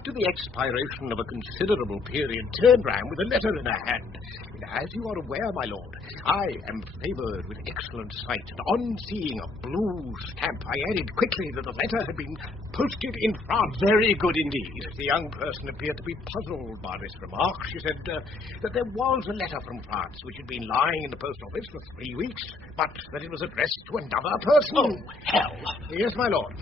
after the expiration of a considerable period, turned round with a letter in her hand. As you are aware, my lord, I am favoured with excellent sight, and on seeing a blue stamp, I added quickly that the letter had been posted in France. Very good indeed. The young person appeared to be puzzled by this remark. She said that there was a letter from France which had been lying in the post office for 3 weeks, but that it was addressed to another person. Oh, hell. Yes, my lord.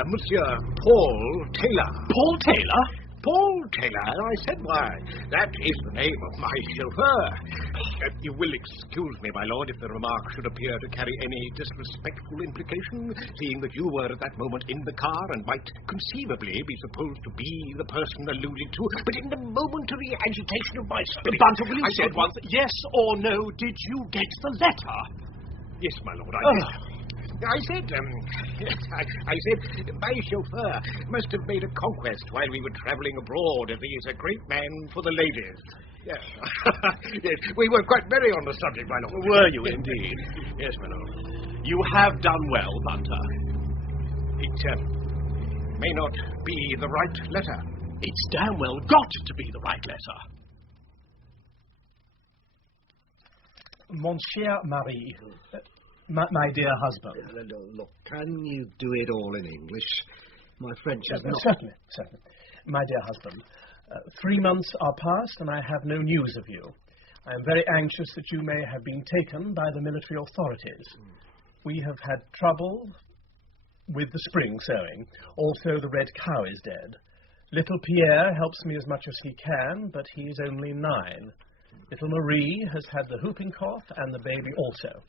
Monsieur Paul Taylor. Paul Taylor? Paul Taylor, I said why. That is the name of my chauffeur. You will excuse me, my lord, if the remark should appear to carry any disrespectful implication, seeing that you were at that moment in the car and might conceivably be supposed to be the person alluded to, but in the momentary agitation of my spirit... Bunter, will you say at once, yes or no, did you get the letter? Yes, my lord, I did. I said, my chauffeur must have made a conquest while we were travelling abroad, as he is a great man for the ladies. Yes. Yes, we were quite merry on the subject, my lord. Were you indeed? Yes, my lord. You have done well, Bunter. It may not be the right letter. It's damn well got to be the right letter. Mon cher mari, my dear husband. Look, can you do it all in English? My French is not... Certainly. My dear husband, 3 months are past and I have no news of you. I am very anxious that you may have been taken by the military authorities. We have had trouble with the spring sowing. Also, the red cow is dead. Little Pierre helps me as much as he can, but he is only 9. Little Marie has had the whooping cough and the baby also.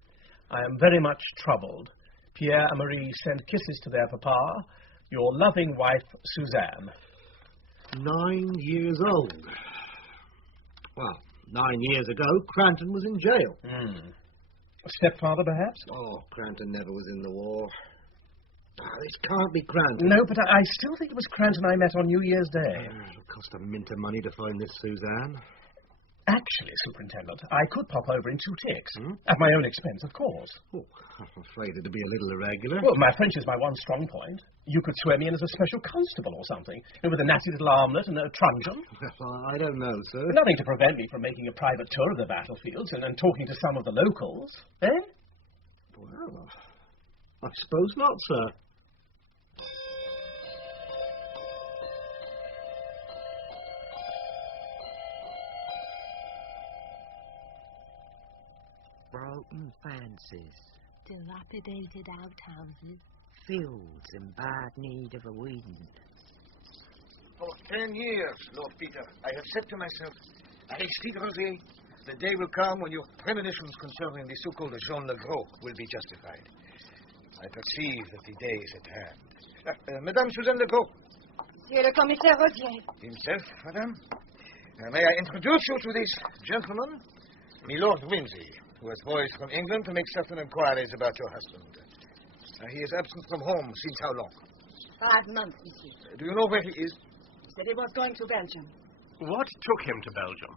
I am very much troubled. Pierre and Marie send kisses to their papa. Your loving wife, Suzanne. 9 years old. Well, 9 years ago, Cranton was in jail. A stepfather, perhaps? Oh, Cranton never was in the war. This can't be Cranton. No, but I still think it was Cranton I met on New Year's Day. It'll cost a mint of money to find this Suzanne. Actually, Superintendent, I could pop over in 2 ticks. At my own expense, of course. Oh, I'm afraid it'd be a little irregular. Well, my French is my one strong point. You could swear me in as a special constable or something, with a natty little armlet and a truncheon. Well, I don't know, sir. Nothing to prevent me from making a private tour of the battlefields and talking to some of the locals. Eh? Well, I suppose not, sir. Broken fences, dilapidated outhouses, fields in bad need of a wind. For 10 years, Lord Peter, I have said to myself, Aristide Rosier, the day will come when your premonitions concerning the so-called Jean Le Gros will be justified. I perceive that the day is at hand. Madame Suzanne Le Gros. Monsieur le Commissaire Rosier. Himself, madame. May I introduce you to this gentleman, my Lord Wimsey, who has voyaged from England to make certain inquiries about your husband. He is absent from home since how long? 5 months, monsieur. Do you know where he is? He said he was going to Belgium. What took him to Belgium?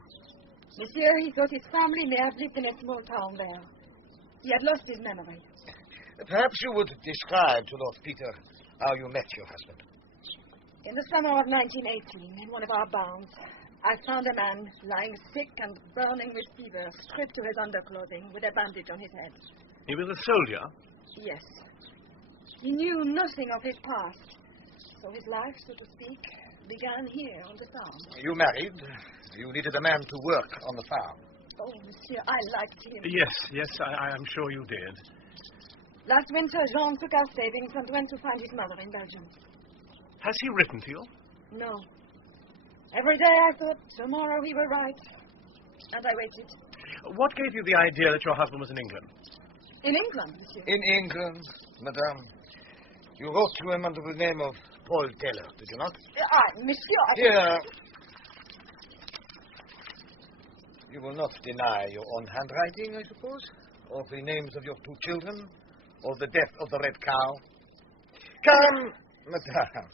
Monsieur, he thought his family may have lived in a small town there. He had lost his memory. Perhaps you would describe to Lord Peter how you met your husband. In the summer of 1918, in one of our barns, I found a man lying sick and burning with fever, stripped to his underclothing with a bandage on his head. He was a soldier? Yes. He knew nothing of his past, so his life, so to speak, began here on the farm. You married. You needed a man to work on the farm. Oh, monsieur, I liked him. Yes, I am sure you did. Last winter, Jean took our savings and went to find his mother in Belgium. Has he written to you? No. Every day I thought, tomorrow he will write. And I waited. What gave you the idea that your husband was in England? In England, monsieur? In England, madame. You wrote to him under the name of Paul Taylor, did you not? Monsieur, Here. You will not deny your own handwriting, I suppose? Or the names of your 2 children? Or the death of the red cow? Come, madame.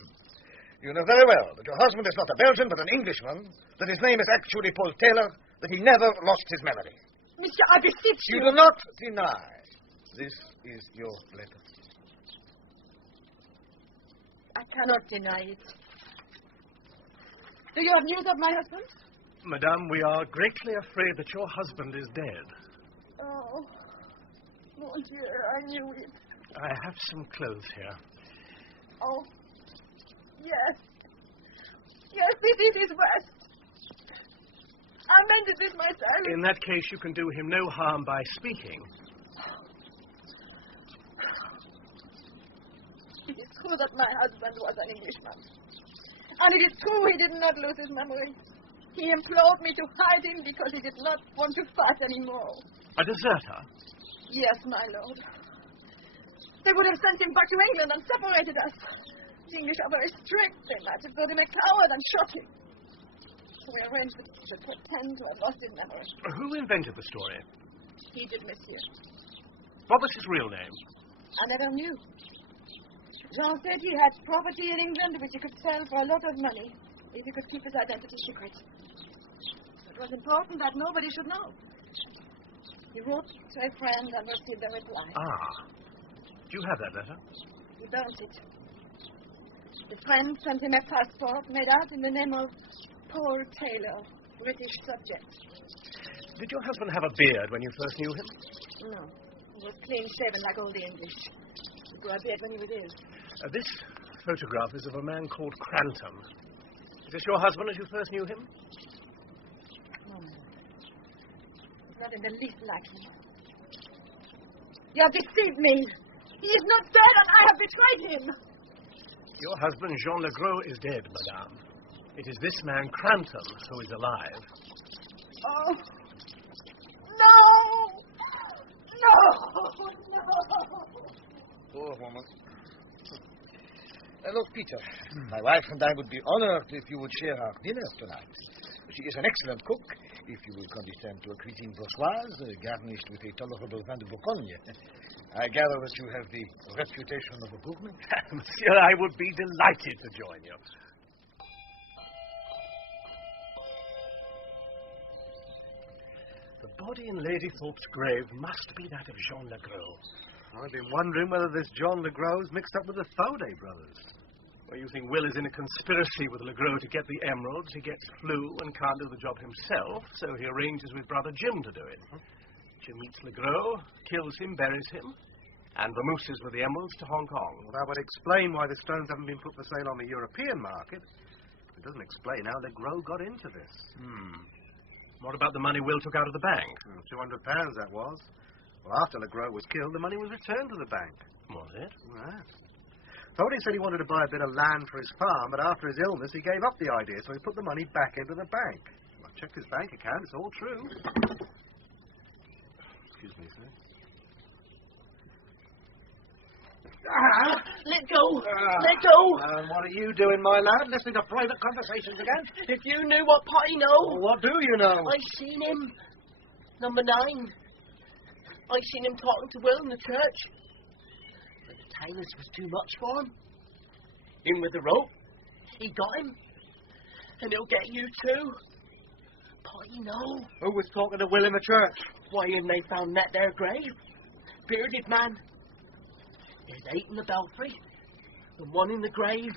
You know very well that your husband is not a Belgian, but an Englishman, that his name is actually Paul Taylor, that he never lost his memory. Monsieur, I beseech you. You do not deny. This is your letter. I cannot deny it. Do you have news of my husband? Madame, we are greatly afraid that your husband is dead. Oh, mon Dieu, I knew it. I have some clothes here. Oh, yes. Yes, this is his vest. I mended this myself. In that case, you can do him no harm by speaking. It is true that my husband was an Englishman. And it is true he did not lose his memory. He implored me to hide him because he did not want to fight anymore. A deserter? Yes, my lord. They would have sent him back to England and separated us. The English are very strict. They might have thought him a coward and shot him. We arranged to pretend to have lost his memory. Who invented the story? He did, monsieur. What was his real name? I never knew. Jean said he had property in England which he could sell for a lot of money if he could keep his identity secret. It was important that nobody should know. He wrote to a friend and received a reply. Ah. Do you have that letter? He burnt it. The friend sent him a passport made out in the name of Paul Taylor, British subject. Did your husband have a beard when you first knew him? No. He was clean-shaven like all the English. He grew a beard when he was ill. This photograph is of a man called Cranton. Is this your husband as you first knew him? No. He's not in the least like him. You have deceived me. He is not dead, and I have betrayed him. Your husband, Jean Legros, is dead, madame. It is this man, Cranton, who is alive. Oh. No! No! Poor woman. Lord Peter, my wife and I would be honored if you would share our dinner tonight. She is an excellent cook, if you will condescend to a cuisine bourgeoise, garnished with a tolerable vin de Bourgogne. I gather that you have the reputation of a gourmet. Monsieur, I would be delighted to join you. The body in Lady Thorpe's grave must be that of Jean Legros. I've been wondering whether this John Legros is mixed up with the Faudet brothers. Well, you think Will is in a conspiracy with Legros to get the emeralds. He gets flu and can't do the job himself, so he arranges with brother Jim to do it. Jim meets Legros, kills him, buries him, and vamooses with the emeralds to Hong Kong. Well, that would explain why the stones haven't been put for sale on the European market. It doesn't explain how Legros got into this. What about the money Will took out of the bank? £200 that was. Well, after Legros was killed, the money was returned to the bank. Was it? Right. Faudet said he wanted to buy a bit of land for his farm, but after his illness, he gave up the idea, so he put the money back into the bank. I checked his bank account. It's all true. Excuse me, sir. Let go! Let go! And what are you doing, my lad? Listening to private conversations again? If you knew what Potty know... Well, what do you know? I seen him. Number 9. I seen him talking to Will in the church. But the Taylors was too much for him. In with the rope. He got him. And he'll get you too. Potty know. Who was talking to Will in the church? Why, and they found that there grave. Bearded man. There's 8 in the belfry, and 1 in the grave.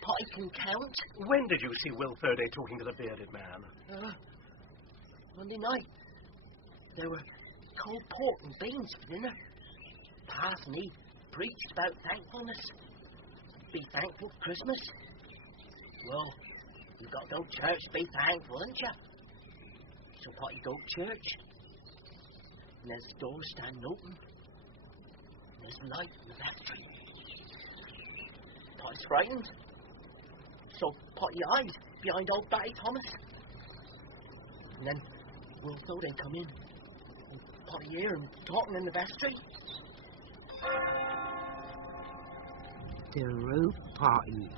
Potty can count. When did you see Will Faudet talking to the bearded man? Monday night. There were cold pork and beans for dinner. Parson, he preached about thankfulness. Be thankful for Christmas. Well, you've got to go to church to be thankful, haven't you? So Potty go to church. And there's the door standing open. There's light in the vestry. Potty's frightened. So Potty hides behind old Batty Thomas. And then Will Faudet come in. And Potty hear him talking in the vestry. The rope, Potty.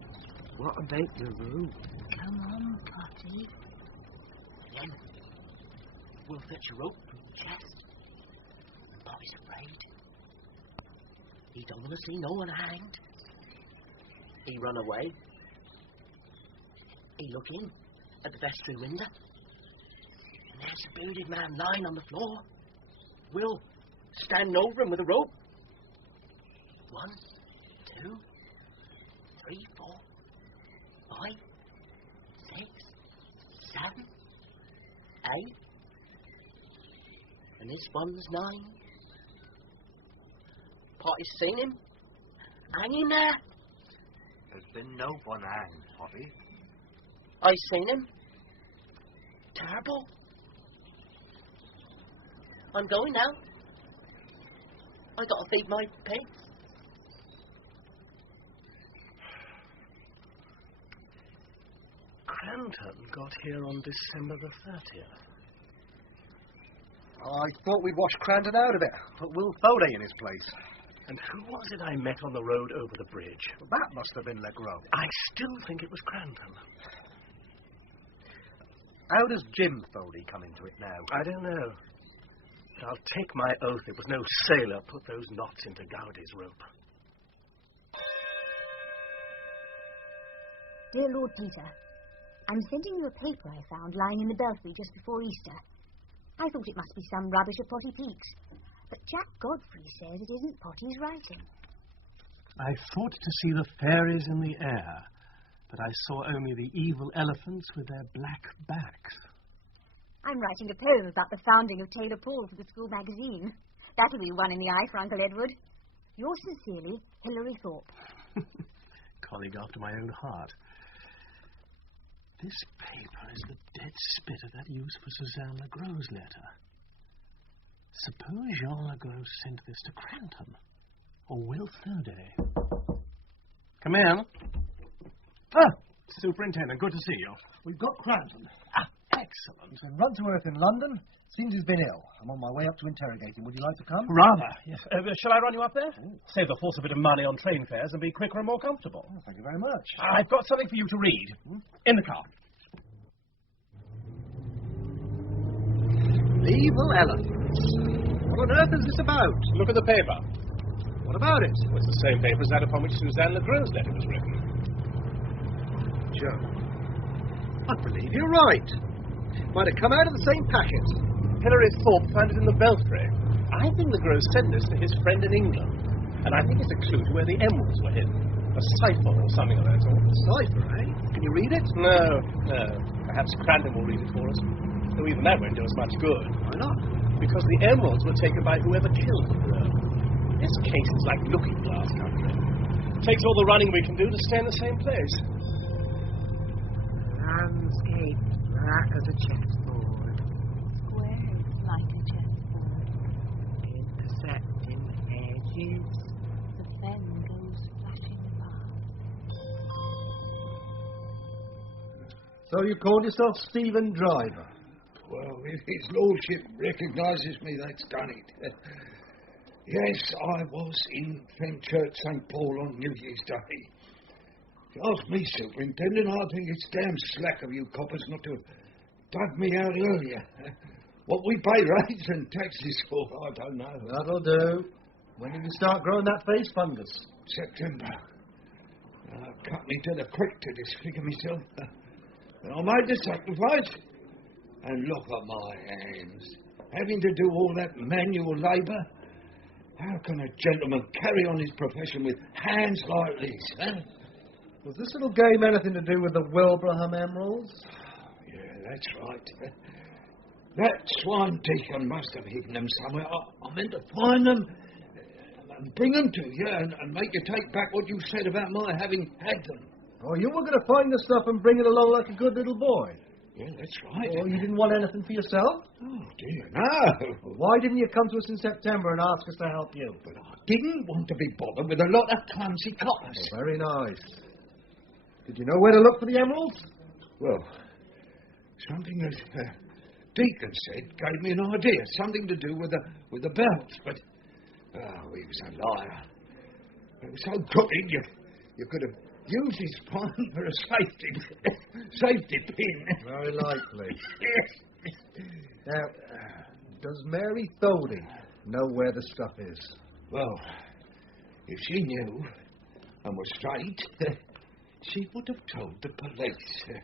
What about the rope? Come on, Potty. Then Will fetch a rope from the chest. And Potty's afraid. He don't want to see no one hanged. He run away. He look in at the vestry window. And there's a bearded man lying on the floor. Will standing over him with a rope. 1, 2, 3, 4, 5, 6, 7, 8. And this one's 9. Potty's seen him. Hanging there. There's been no one hanged, Potty. I seen him. Terrible. I'm going now. I gotta feed my pigs. Cranton got here on December the 30th. I thought we'd washed Cranton out of it. Put Will Faudet in his place. And who was it I met on the road over the bridge? Well, that must have been Legros. I still think it was Cranton. How does Jim Faudet come into it now? I don't know. But I'll take my oath it was no sailor put those knots into Gaudy's rope. Dear Lord Peter, I'm sending you a paper I found lying in the belfry just before Easter. I thought it must be some rubbish of Potty Peaks, But Jack Godfrey says it isn't Potty's writing. I thought to see the fairies in the air, but I saw only the evil elephants with their black backs. I'm writing a poem about the founding of Taylor Paul for the school magazine. That'll be one in the eye for Uncle Edward. Yours sincerely, Hilary Thorpe. Colleague after my own heart. This paper is the dead spit of that used for Suzanne Legros' letter. Suppose Jean Legros sent this to Cranton, or Will Thurday. Come in. Ah, Superintendent, good to see you. we've got Cranton. Excellent. Been run to earth in London. Seems he's been ill. I'm on my way up to interrogate him. Would you like to come? Rather, yes. Shall I run you up there? Save the force a bit of money on train fares and be quicker and more comfortable. Oh, thank you very much. I've got something for you to read. In the car. Evil elephants. What on earth is this about? Look at the paper. What about it? Well, it's the same paper as that upon which Suzanne Legros' letter was written. Joe, I believe you're right. Might have come out of the same packet. Hilary Thorpe found it in the belfry. I think Legros sent this to his friend in England. And I think it's a clue to where the emeralds were hidden. A cipher or something of that sort. A cipher, eh? Can you read it? No. Perhaps Cranton will read it for us. Though even that won't do us much good. Why not? Because the emeralds were taken by whoever killed the girl. This case is like looking glass country. Takes all the running we can do to stay in the same place. Landscape black as a chessboard. Squares like a chessboard. Intersecting edges. The fen goes flashing by. So you called yourself Stephen Driver? Well, if his lordship recognises me, that's done it. Yes, I was in Fenchurch St Paul on New Year's Day. If you ask me, Superintendent, I think it's damn slack of you coppers not to have dug me out earlier. What we pay rates and taxes for, I don't know. That'll do. When did you start growing that face fungus? September. Cut me to the quick to disfigure myself. And I made the sacrifice. And look at my hands. Having to do all that manual labour. How can a gentleman carry on his profession with hands like this, huh? Was this little game anything to do with the Wilbraham emeralds? Yeah, that's right. That swine deacon must have hidden them somewhere. I meant to find them and bring them to you and make you take back what you said about my having had them. Oh, you were going to find the stuff and bring it along like a good little boy? Yeah, that's right. Oh, you didn't want anything for yourself? Oh, dear, no. Why didn't you come to us in September and ask us to help you? But I didn't want to be bothered with a lot of clumsy coppers. Oh, very nice. Did you know where to look for the emeralds? Well, something that Deacon said gave me an idea. Something to do with the belts, but he was a liar. It was so crooked you could have used his spine for a safety pin. Very likely. Now, does Mary Thodey know where the stuff is? Well, if she knew and was straight, she would have told the police.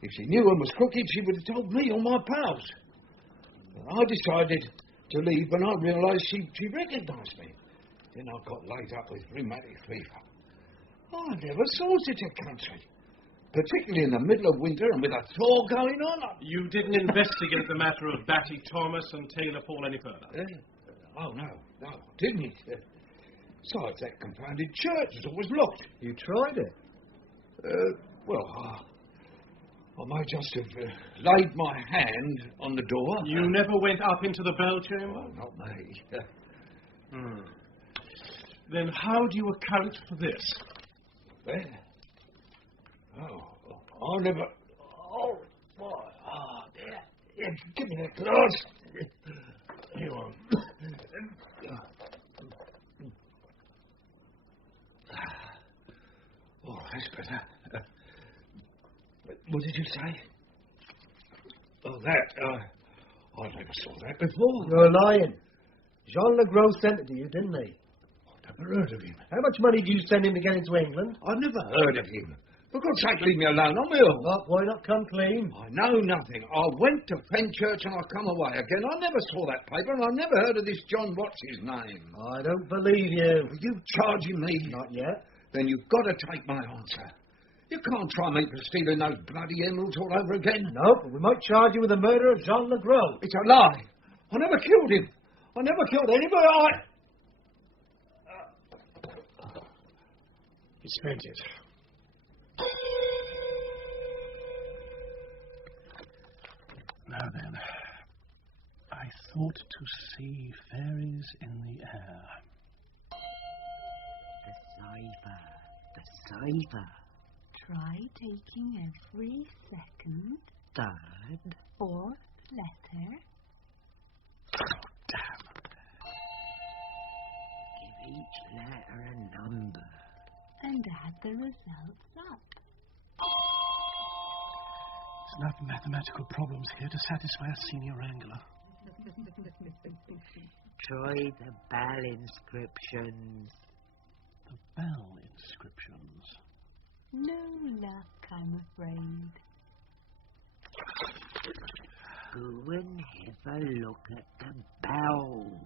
If she knew and was crooked, she would have told me or my pals. I decided to leave when I realised she recognised me. Then I got laid up with rheumatic fever. I never saw such a country, particularly in the middle of winter and with a thaw going on. You didn't investigate the matter of Batty Thomas and Taylor Paul any further? Oh, no, didn't. Besides, that confounded church was always locked. You tried it? I might just have laid my hand on the door. You never went up into the bell chamber? Oh, not me. Then how do you account for this? I never... Oh, boy. Oh, dear. Yeah, give me that glass. Here you are. Oh, that's better. What did you say? Oh, that, I never saw that before. You're lying. Jean Legros sent it to you, didn't he? I never heard of him. How much money did you send him to get into England? I never heard of him. For God's sake, leave me alone. I'm ill. Why not come clean? I know nothing. I went to Fenchurch and I come away again. I never saw that paper and I never heard of this John what's-his-name. I don't believe you. Are you charging me? Not yet. Then you've got to take my answer. You can't try me for stealing those bloody emeralds all over again. No, but we might charge you with the murder of John LeGros. It's a lie. I never killed him. I never killed anybody. He's fainted. Now then, I thought to see fairies in the air. The cipher. Try taking every second, Third. fourth letter. Damn. Give each letter a number. And add the results up. There's enough mathematical problems here to satisfy a senior wrangler. Try the bell inscriptions. The bell inscriptions. No luck, I'm afraid. Go and have a look at the bells.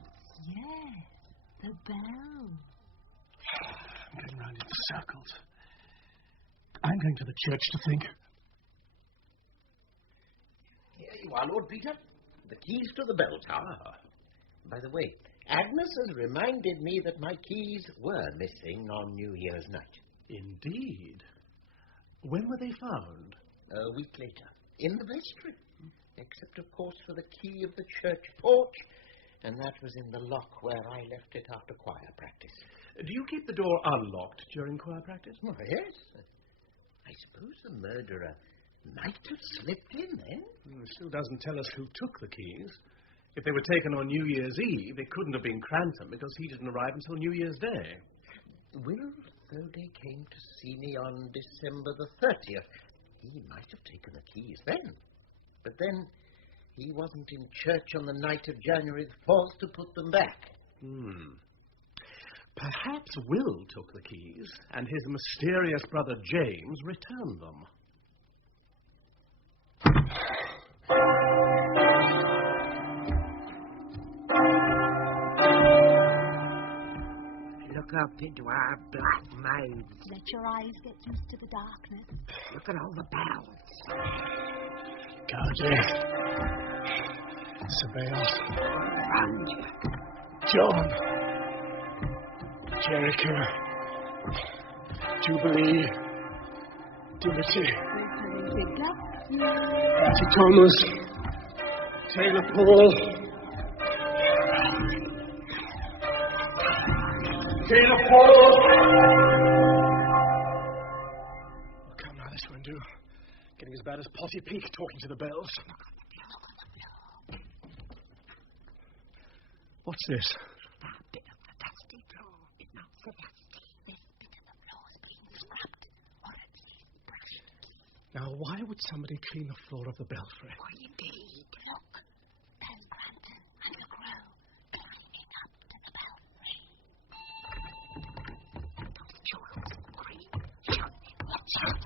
Yes, the bell. I'm getting round into circles. I'm going to the church to think. Here you are, Lord Peter. The keys to the bell tower. By the way, Agnes has reminded me that my keys were missing on New Year's night. Indeed. When were they found? A week later, in the vestry. Except, of course, for the key of the church porch, and that was in the lock where I left it after choir practice. Do you keep the door unlocked during choir practice? Oh, yes. I suppose the murderer might have slipped in then. It still doesn't tell us who took the keys. If they were taken on New Year's Eve, it couldn't have been Crantham because he didn't arrive until New Year's Day. Will Thode came to see me on December the 30th. He might have taken the keys then. But then he wasn't in church on the night of January the 4th to put them back. Perhaps Will took the keys and his mysterious brother James returned them. Look up into our black mouths. Let your eyes get used to the darkness. Look at all the bells. Gardy. Sabaeus. Around you. John. Jericho. Jubilee. Dimity. Thomas. Taylor Paul. Taylor Paul! Oh, come now, this won't do. Getting as bad as Potty Peak talking to the bells. What's this? That bit of the dusty floor is not so dusty. This bit of the floor's been scrubbed, or at least brushed. Now, why would somebody clean the floor of the belfry? Why, indeed. Look, there's Cranton and the Crow climbing up to the belfry. Those jewels, green, shining, watch out.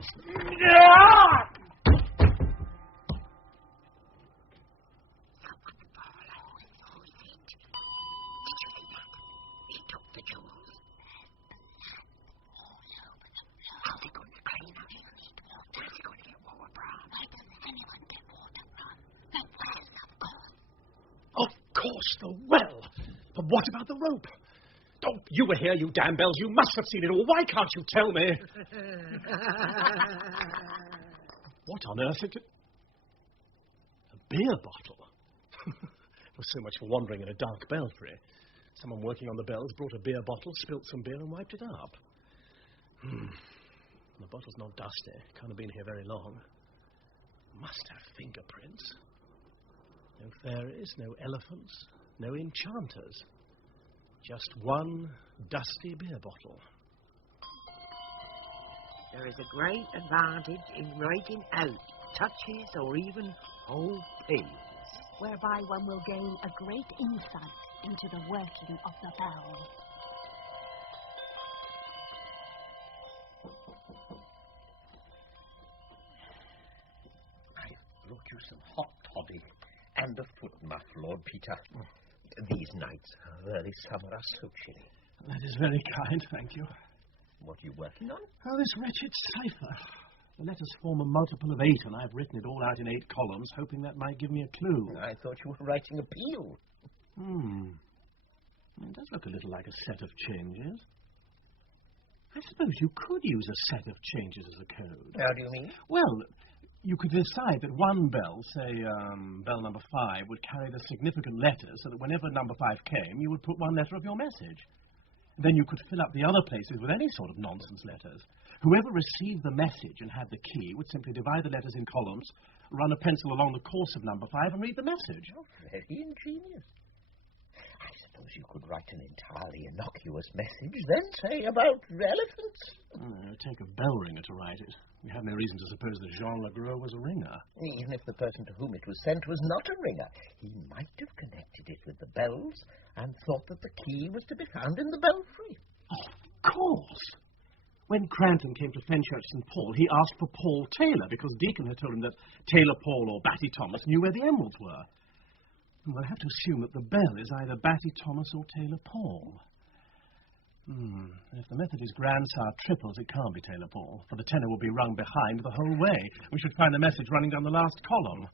The well. But what about the rope? Oh, you were here, you damn bells. You must have seen it all. Why can't you tell me? What on earth is it? A beer bottle. Well, so much for wandering in a dark belfry. Someone working on the bells brought a beer bottle, spilt some beer and wiped it up. The bottle's not dusty. Can't have been here very long. Must have fingerprints. No fairies, no elephants, no enchanters. Just one dusty beer bottle. There is a great advantage in writing out touches or even whole pages, whereby one will gain a great insight into the working of the bell. some hot toddy and a foot muff, Lord Peter. These nights of early summer are so chilly. That is very kind, thank you. What are you working on? Oh, this wretched cipher. The letters form a multiple of 8, and I've written it all out in 8 columns, hoping that might give me a clue. I thought you were writing a peal. It does look a little like a set of changes. I suppose you could use a set of changes as a code. How do you mean? Well, you could decide that one bell, say bell number 5, would carry the significant letters so that whenever number 5 came, you would put one letter of your message. Then you could fill up the other places with any sort of nonsense letters. Whoever received the message and had the key would simply divide the letters in columns, run a pencil along the course of number 5 and read the message. Oh, very ingenious. I suppose you could write an entirely innocuous message, then say about elephants. It would take a bell ringer to write it. We have no reason to suppose that Jean Legros was a ringer. Even if the person to whom it was sent was not a ringer, he might have connected it with the bells and thought that the key was to be found in the belfry. Of course! When Cranton came to Fenchurch St Paul, he asked for Paul Taylor, because Deacon had told him that Taylor Paul or Batty Thomas knew where the emeralds were. And we'll have to assume that the bell is either Batty Thomas or Taylor Paul. If the method is Grandsire triples, it can't be Taylor Paul, for the tenor will be rung behind the whole way. We should find the message running down the last column.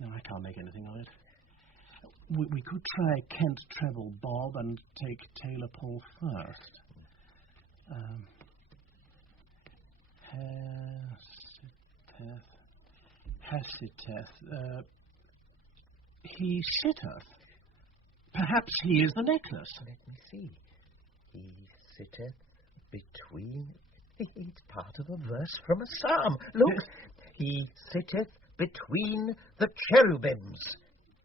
No, I can't make anything of it. We could try Kent Treble Bob and take Taylor Paul first. Hesiteth. He sitteth. Perhaps he is the necklace. Let me see. He sitteth between... It's part of a verse from a psalm. Look, he sitteth between the cherubims.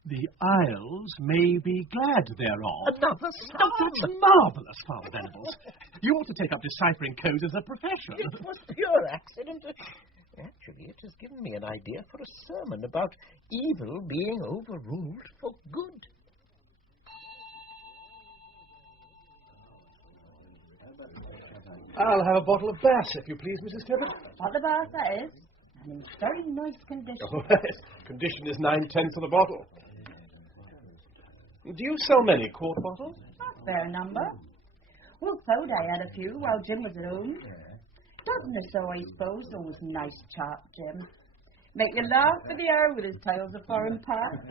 The isles may be glad thereof. Another psalm. Oh, that's marvellous, Father Venables. You ought to take up deciphering codes as a profession. It was pure accident. Actually, it has given me an idea for a sermon about evil being overruled for good. I'll have a bottle of Bass, if you please, Mrs. Tibbet. What the Bass, that is. And in very nice condition. Oh, yes. Condition is 9/10 of the bottle. Do you sell many quart bottles? A fair number. Well, Foday had a few while Jim was at home. Doesn't it so, I suppose? Always nice chap, Jim. Make you laugh for the hour with his tales of foreign parts.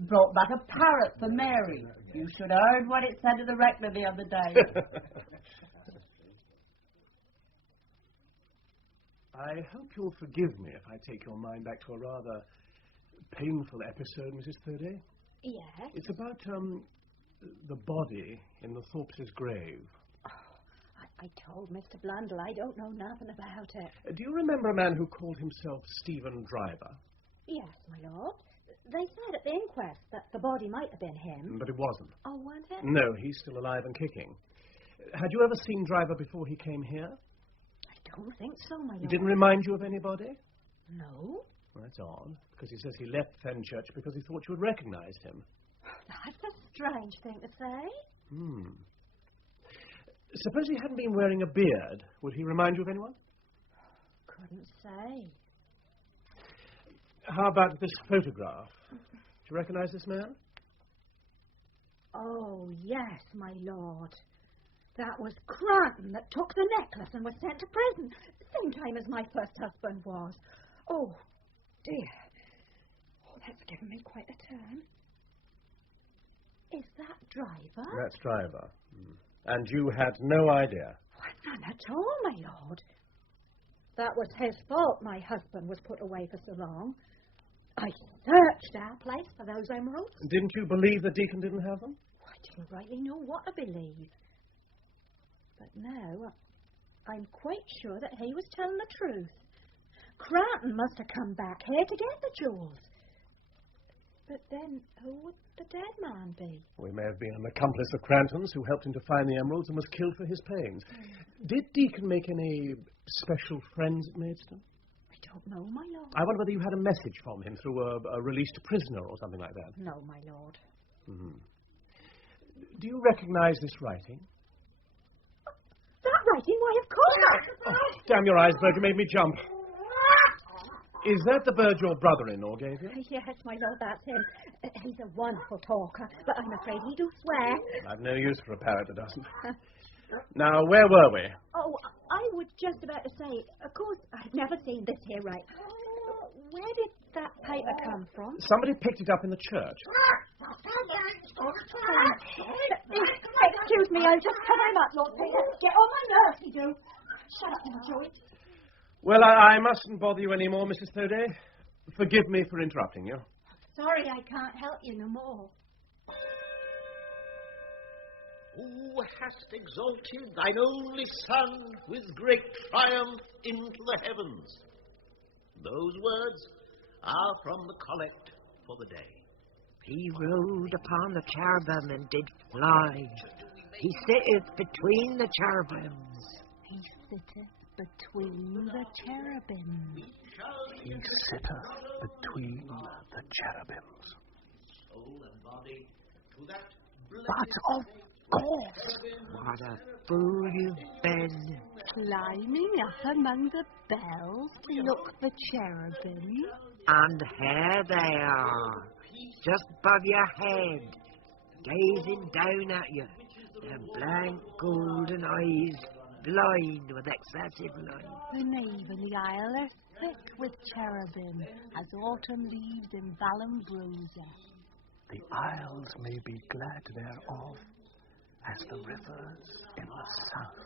Brought back a parrot for Mary. You should have heard what it said to the rector the other day. I hope you'll forgive me if I take your mind back to a rather painful episode, Mrs. Foday. Yes? It's about, the body in the Thorpes' grave. I told Mr. Blundell I don't know nothing about it. Do you remember a man who called himself Stephen Driver? Yes, my lord. They said at the inquest that the body might have been him. But it wasn't. Oh, wasn't it? No, he's still alive and kicking. Had you ever seen Driver before he came here? I don't think so, my lord. He didn't remind you of anybody? No. Well, that's odd, because he says he left Fenchurch because he thought you had recognised him. That's a strange thing to say. Suppose he hadn't been wearing a beard. Would he remind you of anyone? Couldn't say. How about this photograph? Do you recognise this man? Oh, yes, my lord. That was Cranton that took the necklace and was sent to prison, same time as my first husband was. Oh, dear. Oh, that's given me quite a turn. Is that Driver? That's Driver. And you had no idea? Well, none at all, my lord. That was his fault my husband was put away for so long. I searched our place for those emeralds. Didn't you believe the deacon didn't have them? I didn't rightly know what to believe. But now, I'm quite sure that he was telling the truth. Cranton must have come back here to get the jewels. But then, who would the dead man be? We may have been an accomplice of Cranton's who helped him to find the emeralds and was killed for his pains. Did Deacon make any special friends at Maidstone? I don't know, my lord. I wonder whether you had a message from him through a released prisoner or something like that. No, my lord. Do you recognise this writing? That writing Why, of course. Oh, damn your eyes, Bertie, made me jump. Is that the bird your brother-in-law gave you? Yes, my lord, that's him. He's a wonderful talker, but I'm afraid he do swear. I've no use for a parrot that doesn't. Now, where were we? Oh, I was just about to say, of course, I've never seen this here right. Where did that paper come from? Somebody picked it up in the church. Excuse me, I'll just cover him up, Lord Peter. Get on my nerves, you do. Shut up, you joint. Well, I mustn't bother you any more, Mrs. Thoday. Forgive me for interrupting you. Sorry, I can't help you no more. Who hast exalted thine only Son with great triumph into the heavens. Those words are from the collect for the day. He rode upon the cherubim and did fly. He sitteth between the cherubims. He sitteth between the cherubim. He sitteth between the cherubims. Soul and body to that But of course. What a fool you've been. Climbing up among the bells to look for cherubim. And here they are, just above your head, gazing down at you, their blank golden eyes blind with excessive light. The nave and the aisle are thick with cherubim, as autumn leaves in Vallombrosa. The isles may be glad thereof, as the rivers in the south.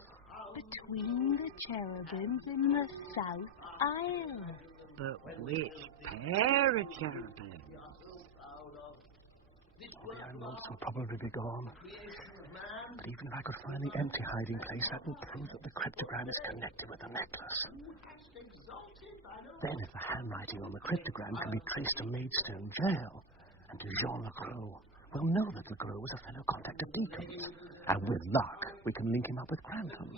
Between the cherubims in the south aisle. But which pair of cherubim? All the animals will probably be gone. But even if I could find the empty hiding place, that will prove that the cryptogram is connected with the necklace. Then if the handwriting on the cryptogram can be traced to Maidstone Jail and to Jean Legros, we'll know that Legros was a fellow contact of Deacon's. And with luck, we can link him up with Cranton.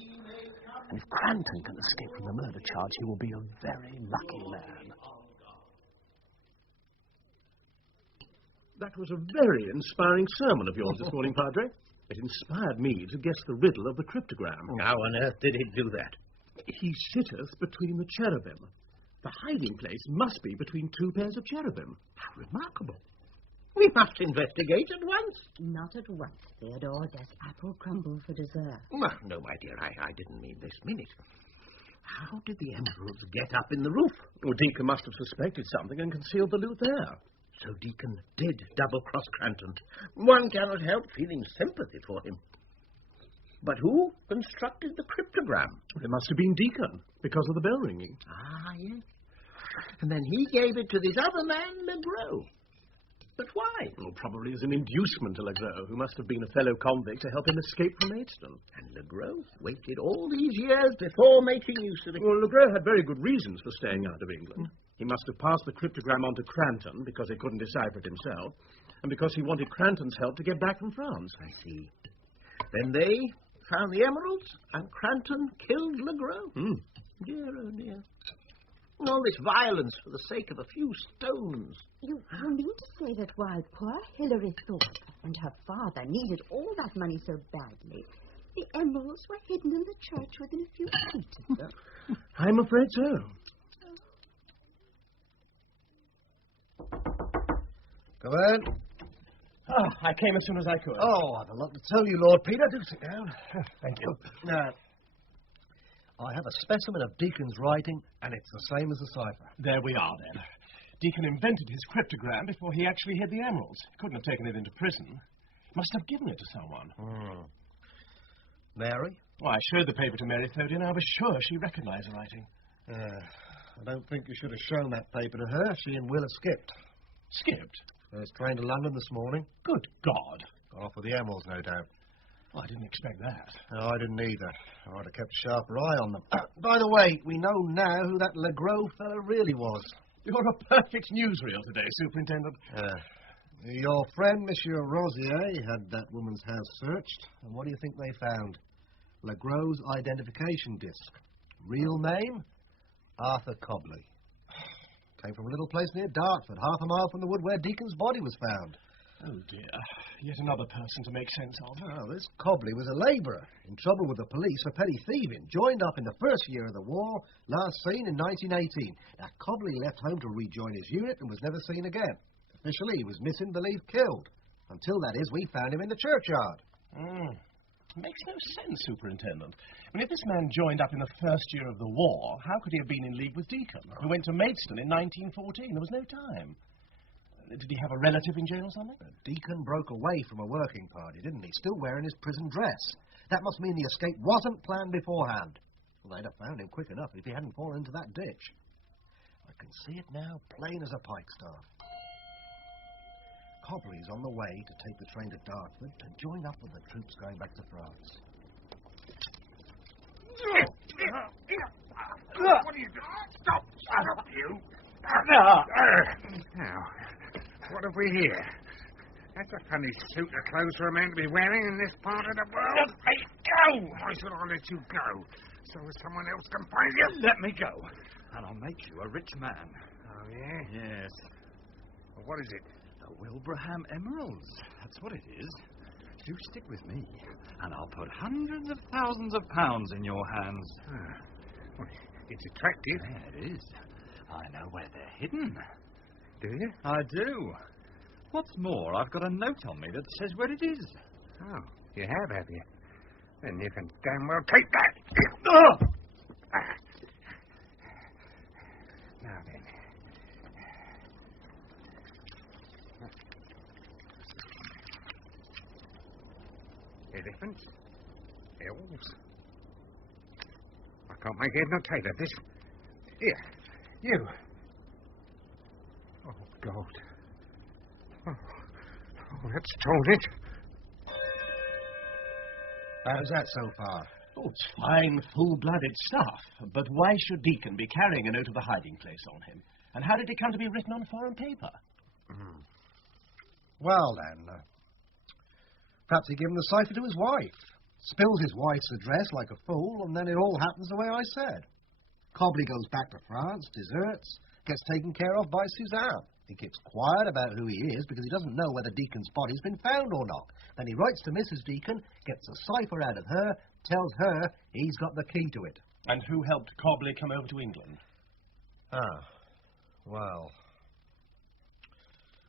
And if Cranton can escape from the murder charge, he will be a very lucky man. That was a very inspiring sermon of yours this morning, Padre. It inspired me to guess the riddle of the cryptogram. How on earth did he do that? He sitteth between the cherubim. The hiding place must be between two pairs of cherubim. How remarkable. We must investigate at once. Not at once, Theodore. There's apple crumble for dessert. No, my dear, I didn't mean this minute. How did the emeralds get up in the roof? Well, Deacon must have suspected something and concealed the loot there. So Deacon did double-cross Cranton. One cannot help feeling sympathy for him. But who constructed the cryptogram? It must have been Deacon, because of the bell ringing. Ah, yes. And then he gave it to this other man, Legros. But why? Well, probably as an inducement to Legros, who must have been a fellow convict to help him escape from Maidstone. And Legros waited all these years before making use of it. Well, Legros had very good reasons for staying out of England. He must have passed the cryptogram on to Cranton because he couldn't decipher it himself, and because he wanted Cranton's help to get back from France. I see. Then they found the emeralds, and Cranton killed Legros. Dear, oh dear. All this violence for the sake of a few stones. You mean to say that while poor Hilary Thorpe and her father needed all that money so badly, the emeralds were hidden in the church within a few feet of them? I'm afraid so. Come in. Oh, I came as soon as I could. Oh, I've a lot to tell you, Lord Peter. Do sit down. Thank you. Now, I have a specimen of Deacon's writing, and it's the same as the cipher. There we are, then. Deacon invented his cryptogram before he actually hid the emeralds. Couldn't have taken it into prison. Must have given it to someone. Mary? Well, I showed the paper to Mary Thoday, and I was sure she recognized the writing. I don't think you should have shown that paper to her. She and Will have skipped. Skipped? First train to London this morning. Good God. Got off with the emeralds, no doubt. Well, I didn't expect that. No, I didn't either. I'd have kept a sharper eye on them. By the way, we know now who that Legros fellow really was. You're a perfect newsreel today, Superintendent. Your friend, Monsieur Rosier, had that woman's house searched. And what do you think they found? Legros' identification disc. Real name? Arthur Cobley. Came from a little place near Dartford, half a mile from the wood where Deacon's body was found. Oh, dear. Yet another person to make sense of. Oh, this Cobley was a labourer, in trouble with the police for petty thieving, joined up in the first year of the war, last seen in 1918. Now, Cobley left home to rejoin his unit and was never seen again. Officially, he was missing, believed killed. Until, that is, we found him in the churchyard. Makes no sense, Superintendent. I mean, if this man joined up in the first year of the war, how could he have been in league with Deacon, who went to Maidstone in 1914? There was no time. Did he have a relative in jail or something? Deacon broke away from a working party, didn't he? Still wearing his prison dress. That must mean the escape wasn't planned beforehand. Well, they'd have found him quick enough if he hadn't fallen into that ditch. I can see it now, plain as a pikestaff. Cobley's on the way to take the train to Dartford to join up with the troops going back to France. What are you doing? Stop! Shut up, you! Now, what have we here? That's a funny suit of clothes for a man to be wearing in this part of the world. Let me go! Why should I let you go? So that someone else can find you? Let me go, and I'll make you a rich man. Oh, yeah? Yes. Well, what is it? The Wilbraham Emeralds. That's what it is. Do stick with me, and I'll put hundreds of thousands of pounds in your hands. Well, it's attractive. Yeah, it is. I know where they're hidden. Do you? I do. What's more, I've got a note on me that says where it is. Oh, you have you? Then you can damn well take that. Now then. Elephants? Elves? I can't make head nor tail of this. Here, you. Oh, God. Oh, that's told it. How's that so far? Oh, it's fine, full-blooded stuff. But why should Deacon be carrying a note of the hiding place on him? And how did it come to be written on foreign paper? Well, then, perhaps he gave him the cipher to his wife. Spills his wife's address like a fool, and then it all happens the way I said. Cobley goes back to France, deserts, gets taken care of by Suzanne. He keeps quiet about who he is because he doesn't know whether Deacon's body's been found or not. Then he writes to Mrs. Deacon, gets a cipher out of her, tells her he's got the key to it. And who helped Cobley come over to England? Well,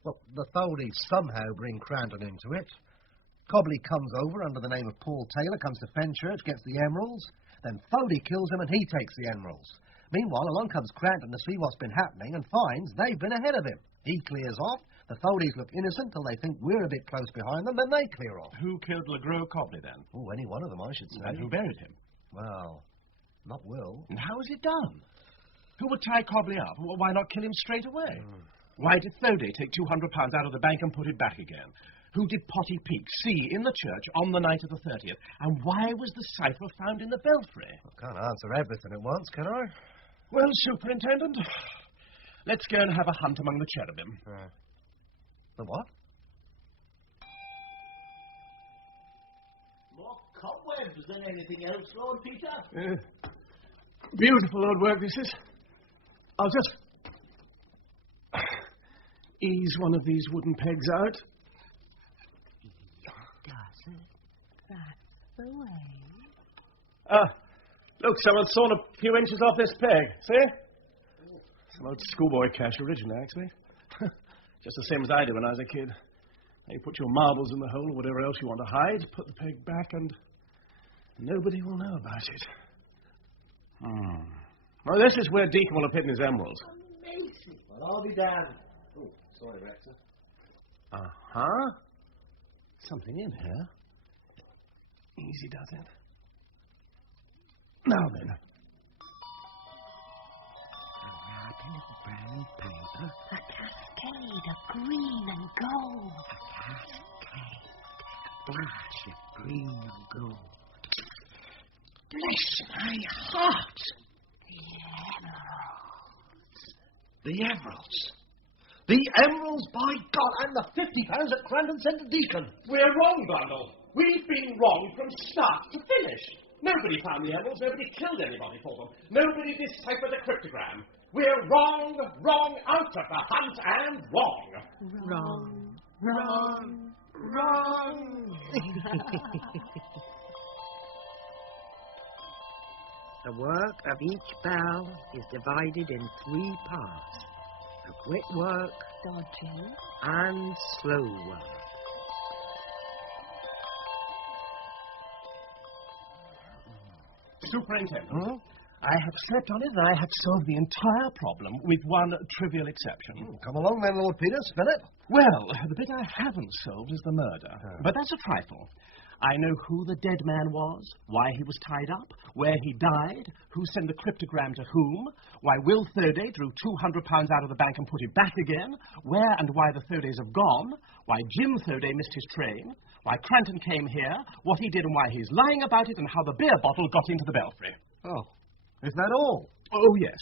the Foldies somehow bring Cranton into it. Cobley comes over under the name of Paul Taylor, comes to Fenchurch, gets the emeralds. Then Foldy kills him and he takes the emeralds. Meanwhile, along comes Cranton to see what's been happening and finds they've been ahead of him. He clears off. The Foldies look innocent till they think we're a bit close behind them, then they clear off. Who killed LeGros Cobley, then? Oh, any one of them, I should say. And who buried him? Well, not Will. And how was it done? Who would tie Cobley up? Why not kill him straight away? Why did Foldy take £200 out of the bank and put it back again? Who did Potty Peak see in the church on the night of the 30th? And why was the cipher found in the belfry? I can't answer everything at once, can I? Well, Superintendent, let's go and have a hunt among the cherubim. The what? More cobwebs than anything else, Lord Peter. Beautiful old work, this is. I'll just ease one of these wooden pegs out. That's the way. Look, someone's sawn a few inches off this peg. See? Some old schoolboy cash originally, actually. Just the same as I did when I was a kid. You put your marbles in the hole or whatever else you want to hide, put the peg back, and nobody will know about it. Well, this is where Deacon will have hidden his emeralds. Amazing. Well, I'll be damned. Oh, sorry, Rector. Something in here. Easy does it. Now then. Brown paper. A cascade of green and gold. A cascade. Flash of green and gold. Bless my heart! The emeralds. The emeralds, by God, and the £50 that Cranton sent to Deacon. We're wrong, Bundle. We've been wrong from start to finish. Nobody found the emeralds. Nobody killed anybody for them. Nobody deciphered the cryptogram. We're wrong, out of the hunt, and wrong. Wrong. Wrong! Wrong! The work of each bell is divided in 3 parts. The quick work, dodgy, and slow work. Superintendent, I have slept on it and I have solved the entire problem with one trivial exception. Come along then, Lord Peter, spill it. Well, the bit I haven't solved is the murder. But that's a trifle. I know who the dead man was, why he was tied up, where he died, who sent the cryptogram to whom, why Will Thurday drew £200 out of the bank and put it back again, where and why the Thurdays have gone, why Jim Thurday missed his train, why Cranton came here, what he did and why he's lying about it, and how the beer bottle got into the belfry. Oh, is that all? Oh, yes.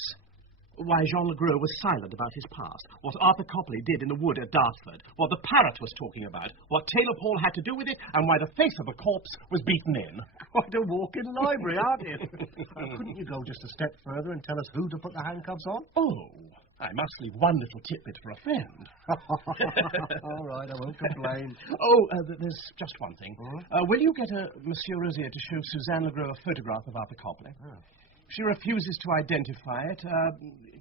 Why Jean Legros was silent about his past, what Arthur Copley did in the wood at Dartford, what the parrot was talking about, what Taylor Paul had to do with it, and why the face of a corpse was beaten in. Quite a walk-in library, aren't you? Couldn't you go just a step further and tell us who to put the handcuffs on? Oh, I must leave one little tidbit for a friend. All right, I won't complain. There's just one thing. Will you get Monsieur Rosier to show Suzanne Legros a photograph of Arthur Copley? Oh. She refuses to identify it.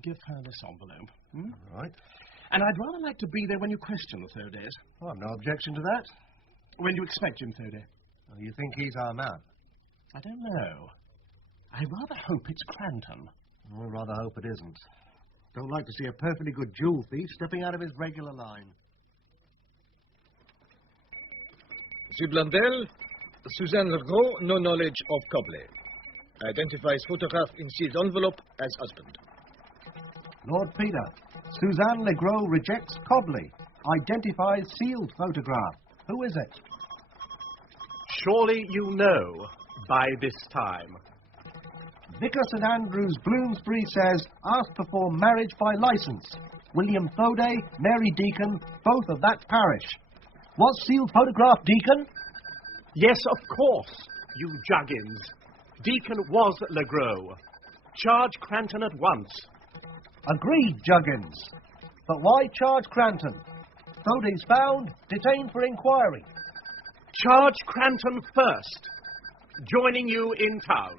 Give her this envelope. All right. And I'd rather like to be there when you question the Thurdays. Oh, I've no objection to that. When do you expect Jim Thurday? Well, you think he's our man? I don't know. I rather hope it's Cranton. I'd rather hope it isn't. Don't like to see a perfectly good jewel thief stepping out of his regular line. Monsieur Blundell, Suzanne Legros, no knowledge of Copley. Identifies photograph in sealed envelope as husband. Lord Peter, Suzanne Legros rejects Cobley. Identifies sealed photograph. Who is it? Surely you know by this time. Vicar St Andrews, Bloomsbury says, ask to perform marriage by licence. William Thorday, Mary Deacon, both of that parish. Was sealed photograph Deacon? Yes, of course, you juggins. Deacon was Legros. Charge Cranton at once. Agreed, Juggins. But why charge Cranton? Thordays found, detained for inquiry. Charge Cranton first. Joining you in town.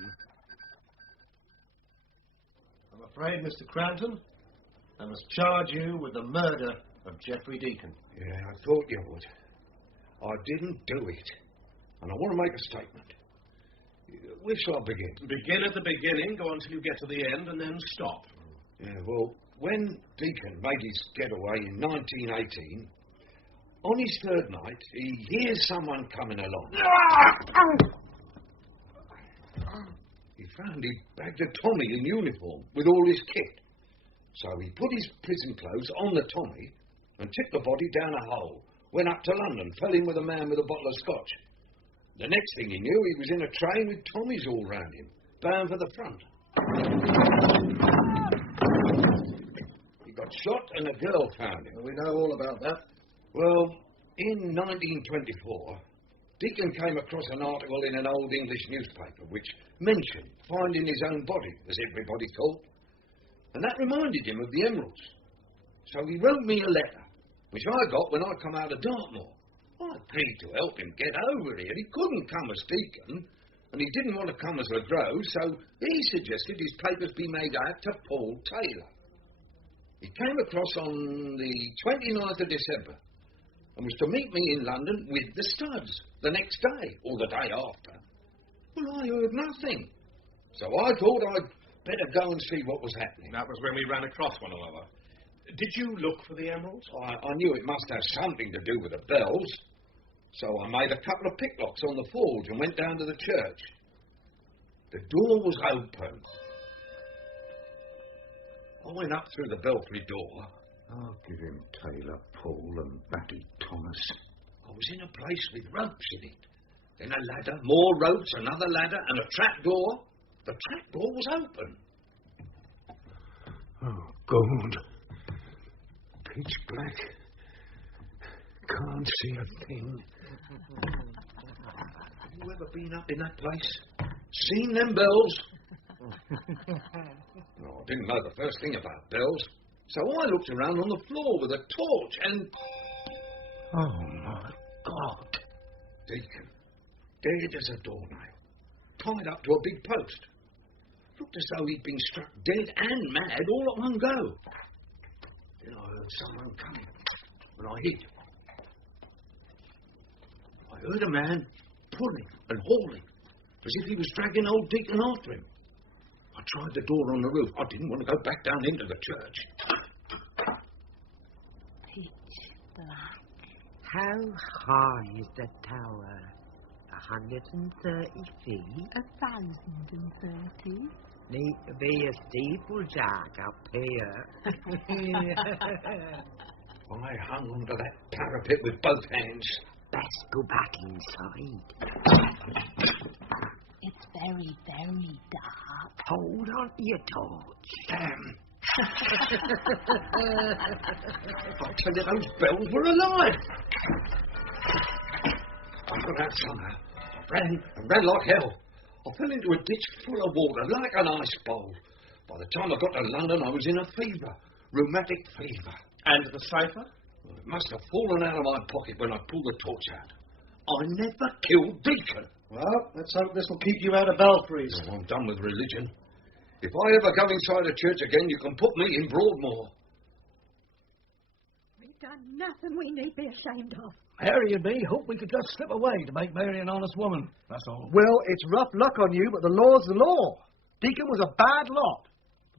I'm afraid, Mr. Cranton, I must charge you with the murder of Geoffrey Deacon. Yeah, I thought you would. I didn't do it. And I want to make a statement. Where shall I begin? Begin at the beginning, go until you get to the end, and then stop. Yeah, well, when Deacon made his getaway in 1918, on his third night, he hears someone coming along. He found he'd bagged a Tommy in uniform with all his kit. So he put his prison clothes on the Tommy and tipped the body down a hole, went up to London, fell in with a man with a bottle of scotch. The next thing he knew, he was in a train with Tommies all round him, bound for the front. He got shot and a girl found him. We know all about that. Well, in 1924, Deacon came across an article in an old English newspaper which mentioned finding his own body, as everybody thought. And that reminded him of the emeralds. So he wrote me a letter, which I got when I come out of Dartmoor. I agreed to help him get over here. He couldn't come as Deacon, and he didn't want to come as Legros, so he suggested his papers be made out to Paul Taylor. He came across on the 29th of December and was to meet me in London with the studs the next day, or the day after. Well, I heard nothing, so I thought I'd better go and see what was happening. That was when we ran across one another. Did you look for the emeralds? I knew it must have something to do with the bells. So I made a couple of picklocks on the forge and went down to the church. The door was open. I went up through the belfry door. I'll give him Taylor, Paul and Batty Thomas. I was in a place with ropes in it. Then a ladder, more ropes, another ladder, and a trap door. The trap door was open. Oh, God. Pitch black. Can't see a thing. Have you ever been up in that place? Seen them bells? No, I didn't know the first thing about bells. So I looked around on the floor with a torch and... Oh, my God. Deacon, dead as a doornail, tied up to a big post. Looked as though he'd been struck dead and mad all at one go. Then I heard someone coming, and I hid. I heard a man pulling and hauling, as if he was dragging old Deacon after him. I tried the door on the roof. I didn't want to go back down into the church. Pitch black. How high is the tower? 130 feet? 1,030. Need to be a steeplejack up here. I hung onto that parapet with both hands. Best go back inside. It's very, very dark. Hold on to your torch. Damn. I tell you, those bells were alive. I got out somehow. I ran like hell. I fell into a ditch full of water, like an ice bowl. By the time I got to London, I was in a fever. Rheumatic fever. And the cipher? Well, it must have fallen out of my pocket when I pulled the torch out. I never killed Deacon. Well, let's hope this will keep you out of Belfries. Oh, I'm done with religion. If I ever go inside a church again, you can put me in Broadmoor. We've done nothing we need be ashamed of. Harry and me hope we could just slip away to make Mary an honest woman. That's all. Well, it's rough luck on you, but the law's the law. Deacon was a bad lot.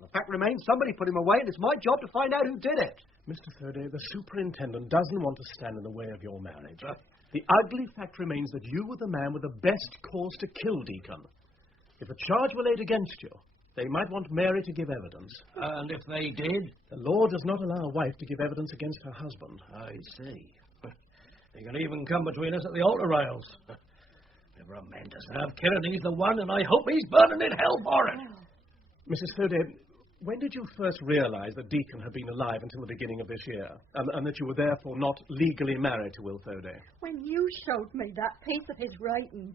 The fact remains somebody put him away, and it's my job to find out who did it. Mr. Thurday, the superintendent doesn't want to stand in the way of your marriage. The ugly fact remains that you were the man with the best cause to kill Deacon. If a charge were laid against you, they might want Mary to give evidence. And if they did? The law does not allow a wife to give evidence against her husband. I see. They can even come between us at the altar rails. Never a man doesn't have killing, he's the one, and I hope he's burning in hell for it. Mrs. Thurday, when did you first realise that Deacon had been alive until the beginning of this year, and that you were therefore not legally married to Will Thurday? When you showed me that piece of his writing,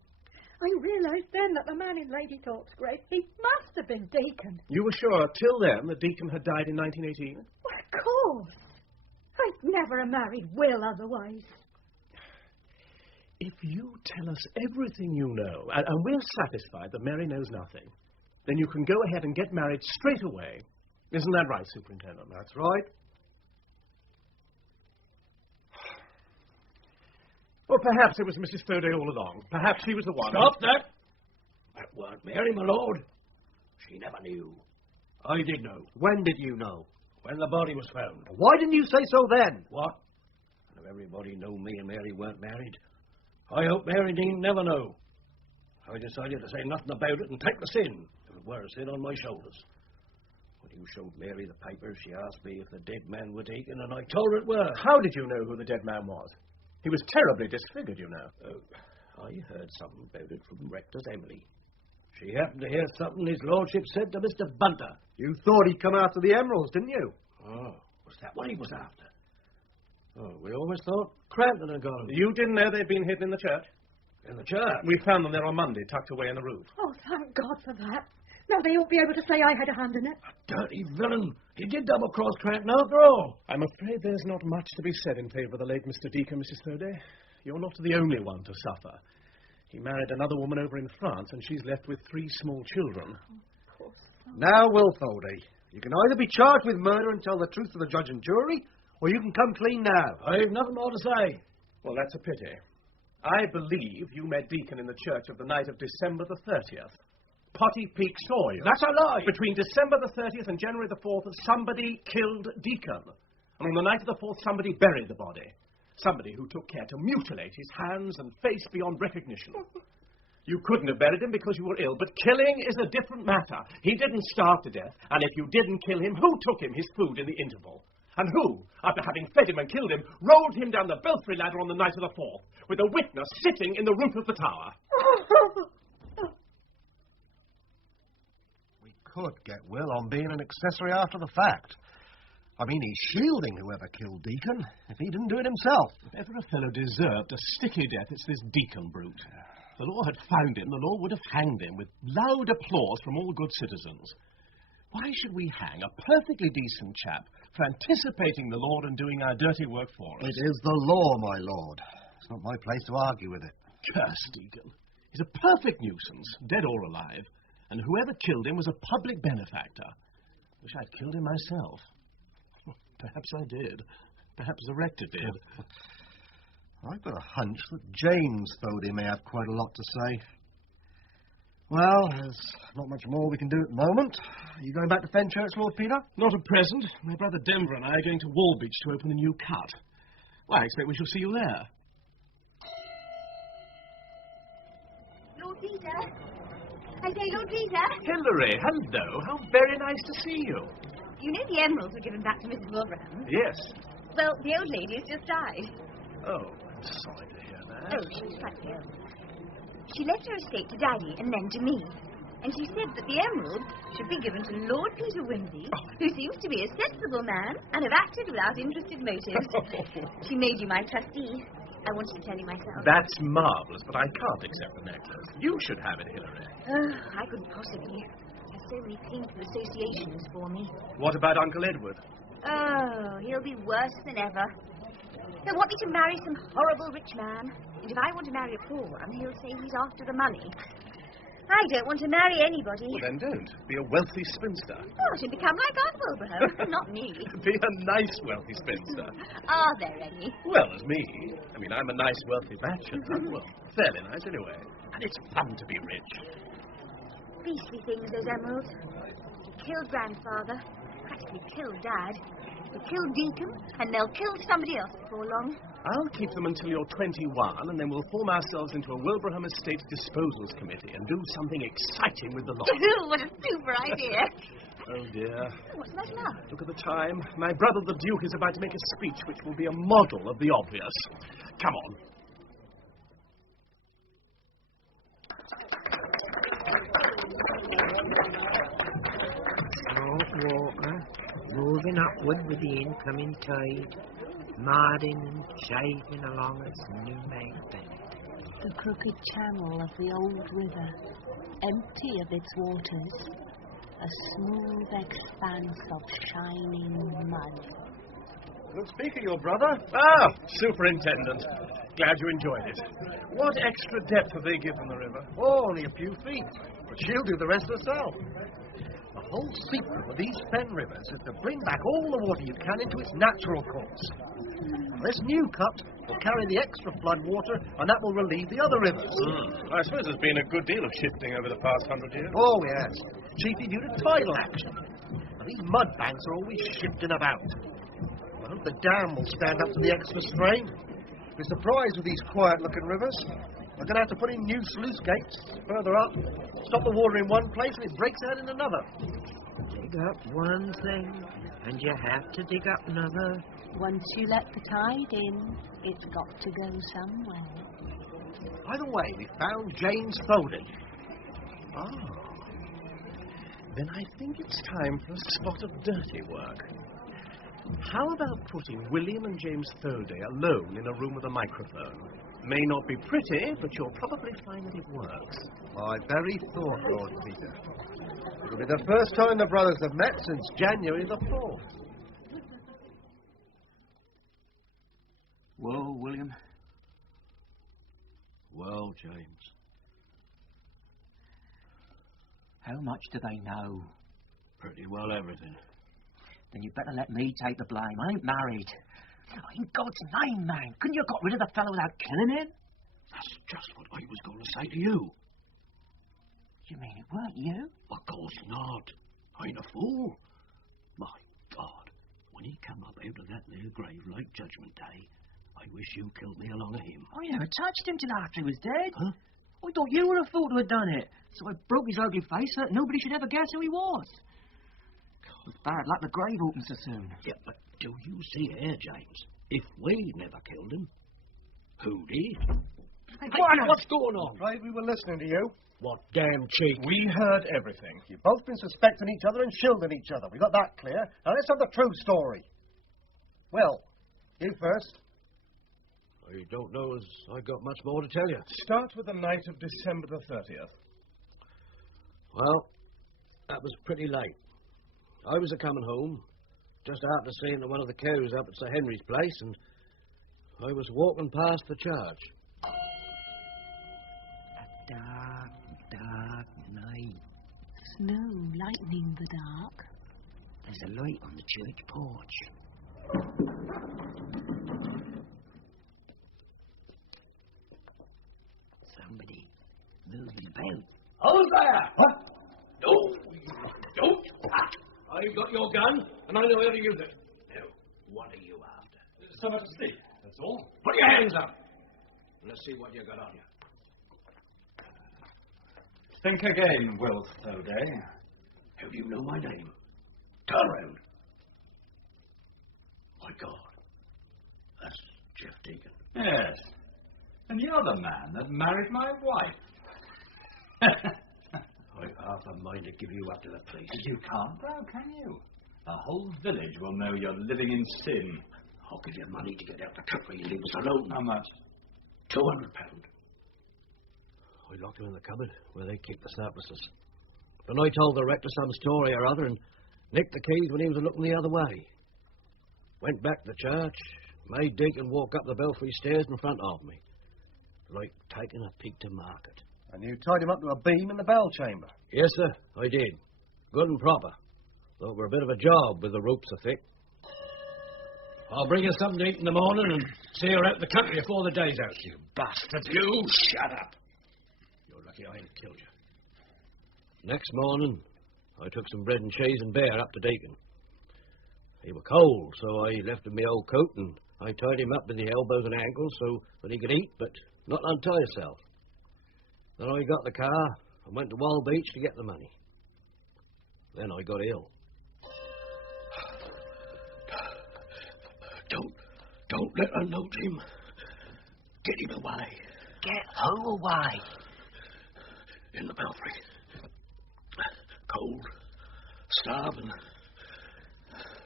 I realised then that the man in Lady Thorpe's grave, he must have been Deacon. You were sure till then that Deacon had died in 1918? Well, of course. I'd never have married Will otherwise. If you tell us everything you know, and we're satisfied that Mary knows nothing, then you can go ahead and get married straight away. Isn't that right, Superintendent? That's right. Well, perhaps it was Mrs. Thurday all along. Perhaps she was the one. Stop that! That weren't Mary, my lord. She never knew. I did know. When did you know? When the body was found. Why didn't you say so then? What? If everybody knew me and Mary weren't married, I hope Mary needn't never know. I decided to say nothing about it and take the sin, if it were a sin on my shoulders. When you showed Mary the papers, she asked me if the dead man were Deacon, and I told her it were. How did you know who the dead man was? He was terribly disfigured, you know. I heard something about it from Rector's Emily. She happened to hear something his lordship said to Mr. Bunter. You thought he'd come after the emeralds, didn't you? Oh, was that what he was after? Oh, we always thought Cranton had got them. You didn't know they'd been hidden in the church? In the church? We found them there on Monday, tucked away in the roof. Oh, thank God for that. Now they ought to be able to say I had a hand in it. Dirty villain. He did double-cross Cranton after all. I'm afraid there's not much to be said in favour of the late Mr. Deacon, Mrs. Thurday. You're not the only one to suffer. He married another woman over in France, and she's left with 3 small children. Now, Will Thurday, you can either be charged with murder and tell the truth to the judge and jury, or you can come clean now. I've nothing more to say. Well, that's a pity. I believe you met Deacon in the church of the night of December the 30th. Potty Peak saw you. That's a lie. Between December the 30th and January the 4th, somebody killed Deacon. And on the night of the 4th, somebody buried the body. Somebody who took care to mutilate his hands and face beyond recognition. You couldn't have buried him because you were ill, but killing is a different matter. He didn't starve to death, and if you didn't kill him, who took him his food in the interval? And who, after having fed him and killed him, rolled him down the belfry ladder on the night of the 4th, with a witness sitting in the roof of the tower? We could get Will on being an accessory after the fact. I mean, he's shielding whoever killed Deacon, if he didn't do it himself. If ever a fellow deserved a sticky death, it's this Deacon brute. If the law had found him, the law would have hanged him, with loud applause from all good citizens. Why should we hang a perfectly decent chap for anticipating the Lord and doing our dirty work for us? It is the law, my lord. It's not my place to argue with it. Curse Deacon. He's a perfect nuisance, dead or alive, and whoever killed him was a public benefactor. Wish I'd killed him myself. Perhaps I did. Perhaps the rector did. I've got a hunch that James Thody may have quite a lot to say. Well, there's not much more we can do at the moment. Are you going back to Fenchurch, Lord Peter? Not at present. My brother Denver and I are going to Walbeach to open the new cut. Well, I expect we shall see you there. Lord Peter? I say, Lord Peter? Hilary, hello. How very nice to see you. You know the emeralds were given back to Mrs. Wilbraham? Yes. Well, the old lady has just died. Oh, I'm sorry to hear that. Oh, she was frightfully ill. She left her estate to Daddy and then to me. And she said that the emeralds should be given to Lord Peter Wimsey, who seems to be a sensible man and have acted without interested motives. She made you my trustee. I wanted to tell you myself. That's marvellous, but I can't accept the necklace. You should have it, Hilary. Oh, I couldn't possibly. There's so many painful associations for me. What about Uncle Edward? Oh, he'll be worse than ever. He'll want me to marry some horrible rich man. And if I want to marry a poor one, he'll say he's after the money. I don't want to marry anybody. Well, then don't. Be a wealthy spinster. Oh, she'll become like Aunt Wilbraham, not me. Be a nice wealthy spinster. Are there any? Well, as me. I mean, I'm a nice wealthy bachelor. Well, fairly nice anyway. And it's fun to be rich. Beastly things, those emeralds. They killed Grandfather. Practically killed Dad. They'll kill Deacon, and they'll kill somebody else before long. I'll keep them until you're 21, and then we'll form ourselves into a Wilbraham Estate Disposals Committee and do something exciting with the lot. What a super idea. Oh, dear. What's the matter now? Look at the time. My brother the Duke is about to make a speech which will be a model of the obvious. Come on. Salt water, moving upward with the incoming tide, nodding and chafing along its new-made bed. The crooked channel of the old river, empty of its waters, a smooth expanse of shining mud. Good speaker, your brother. Ah, Superintendent. Glad you enjoyed it. What extra depth have they given the river? Oh, only a few feet. But she'll do the rest herself. The whole secret of these fen rivers is to bring back all the water you can into its natural course. This new cut will carry the extra flood water, and that will relieve the other rivers. I suppose there's been a good deal of shifting over the past 100 years. Oh, yes. Chiefly due to tidal action. And these mud banks are always shifting about. I hope the dam will stand up to the extra strain. Be surprised with these quiet-looking rivers. We're going to have to put in new sluice gates further up. Stop the water in one place and it breaks out in another. Dig up one thing, and you have to dig up another. Once you let the tide in, it's got to go somewhere. By the way, we found James Thody. Ah. Then I think it's time for a spot of dirty work. How about putting William and James Thody alone in a room with a microphone? May not be pretty, but you'll probably find that it works. My very thought, Lord Peter. It'll be the first time the brothers have met since January the 4th. Well, William? Well, James. How much do they know? Pretty well everything. Then you'd better let me take the blame. I ain't married. Oh, in God's name, man, couldn't you have got rid of the fellow without killing him? That's just what I was going to say to you. You mean it weren't you? Of course not. I ain't a fool. My God, when he come up out of that there grave like Judgment Day, I wish you killed me along of him. I never touched him till after he was dead. Huh? I thought you were a fool to have done it. So I broke his ugly face so that nobody should ever guess who he was. It's bad luck the grave opens so soon. Yeah, but do you see here, James? If we never killed him, who did? Hey, what's going on? Right, we were listening to you. What damn cheek. We heard everything. You've both been suspecting each other and shielding each other. We got that clear. Now let's have the true story. Well, you first. I don't know as I got much more to tell you. Start with the night of December the 30th. Well, that was pretty late. I was a-coming home, just after seeing one of the cows up at Sir Henry's place, and I was walking past the church. A dark, dark night. There's no lightning in the dark. There's a light on the church porch. Somebody moving about. Hold there! What? No, you don't. I've got your gun, and I know how to use it. Now, what are you after? Somewhere to sleep, that's all. Put your hands up. Let's see what you got on you. Think again, Will O'Day. How do you know my name? Turn around. My God. That's Jeff Deacon. Yes. And you're the man that married my wife. I've half a mind to give you up to the police. You can't, though, can you? The whole village will know you're living in sin. I'll give you money to get out the country and leave us alone. How much? £200. I locked him in the cupboard where they keep the surpluses. Then I told the rector some story or other and nicked the keys when he was looking the other way. Went back to the church, made Deacon walk up the belfry stairs in front of me, like taking a peek to market. And you tied him up to a beam in the bell chamber? Yes, sir, I did. Good and proper. Though we're a bit of a job with the ropes so thick. I'll bring you something to eat in the morning and see her out in the country before the day's out. You bastard. You shut up. You're lucky I ain't killed you. Next morning, I took some bread and cheese and beer up to Deacon. He was cold, so I left him my old coat and I tied him up with the elbows and ankles so that he could eat, but not untie himself. Then I got the car and went to Wall Beach to get the money. Then I got ill. Don't let her know, Jim. Get him away. Get who away? In the belfry. Cold. Starving.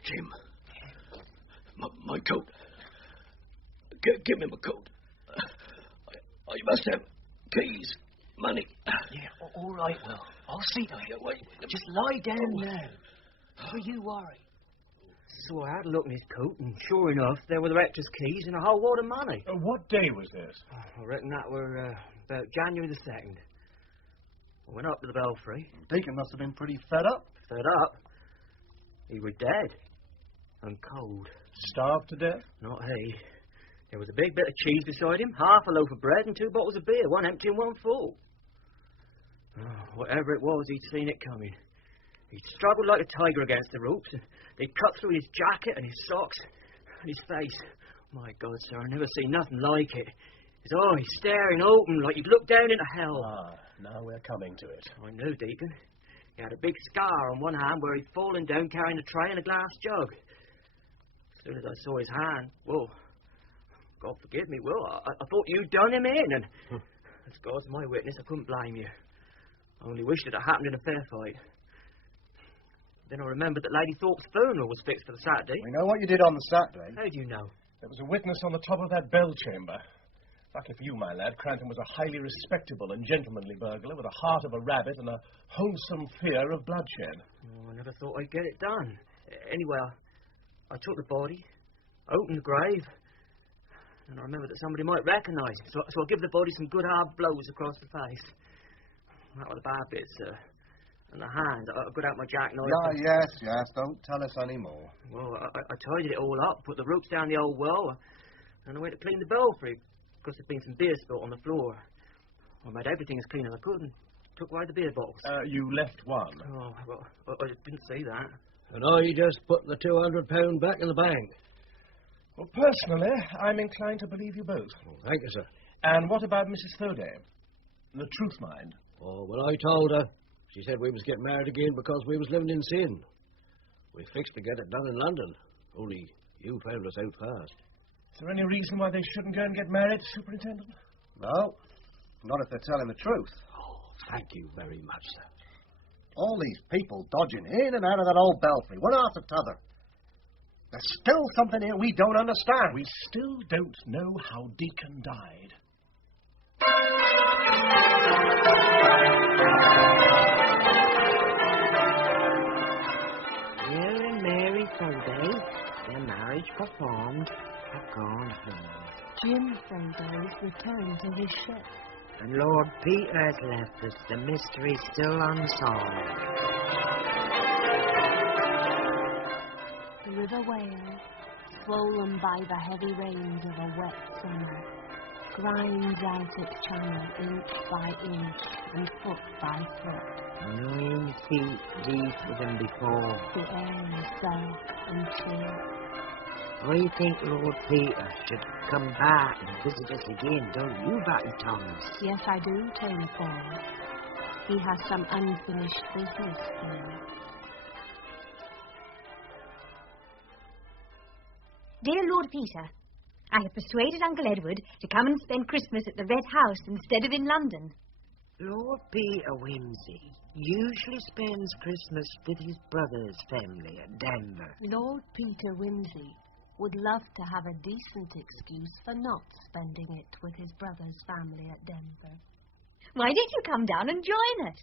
Jim. My coat. Give me my coat. I must have keys. Money. Yeah, all right, Will. I'll see to it. Wait. Just lie down now. Don't you worry. So I had a look in his coat, and sure enough, there were the rector's keys and a whole wad of money. What day was this? I reckon that were about January the 2nd. I went up to the belfry. Deacon must have been pretty fed up. Fed up? He was dead. And cold. Starved to death? Not he. There was a big bit of cheese beside him, half a loaf of bread and 2 bottles of beer, one empty and one full. Oh, whatever it was, he'd seen it coming. He struggled like a tiger against the ropes. They cut through his jacket and his socks and his face. My God, sir, I never seen nothing like it. His eyes staring open like he'd looked down into hell. Ah, now we're coming to it. I knew, Deacon. He had a big scar on one hand where he'd fallen down carrying a tray and a glass jug. As soon as I saw his hand, well, God forgive me, Will, I thought you'd done him in, and as God's my witness, I couldn't blame you. I only wished it had happened in a fair fight. Then I remembered that Lady Thorpe's funeral was fixed for the Saturday. We know what you did on the Saturday. How do you know? There was a witness on the top of that bell chamber. Lucky for you, my lad, Cranton was a highly respectable and gentlemanly burglar with a heart of a rabbit and a wholesome fear of bloodshed. Oh, I never thought I'd get it done. Anyway, I took the body, opened the grave, and I remembered that somebody might recognise him, so I give the body some good hard blows across the face. That was the bad bit, sir. And the hand, I got out my jackknife. Yes, don't tell us any more. Well, I tidied it all up, put the ropes down the old well, and I went to clean the belfry, because there'd been some beer spilt on the floor. I made everything as clean as I could and took away the beer bottles. You left one? Oh, well, I didn't see that. And I just put the £200 back in the bank. Well, personally, I'm inclined to believe you both. Oh, thank you, sir. And what about Mrs. Thoday? The truth, mind. Oh, when I told her, she said we was getting married again because we was living in sin. We fixed to get it done in London, only you found us out fast. Is there any reason why they shouldn't go and get married, Superintendent? No, not if they're telling the truth. Oh, thank you very much, sir. All these people dodging in and out of that old belfry, one after t'other. There's still something here we don't understand. We still don't know how Deacon died. performed have gone home. Jim Frodo is returned to his ship. And Lord Peter has left us, the mystery still unsolved. The River Whale, swollen by the heavy rains of a wet summer, grinds out its channel inch by inch and foot by foot. 9 feet deeper than before. The air is dark and chill. I think Lord Peter should come back and visit us again, don't you, Batty Thomas? Yes, I do, Taylor Paul. He has some unfinished business here. Dear Lord Peter, I have persuaded Uncle Edward to come and spend Christmas at the Red House instead of in London. Lord Peter Wimsey usually spends Christmas with his brother's family at Denver. Lord Peter Wimsey would love to have a decent excuse for not spending it with his brother's family at Denver. Why don't you come down and join us?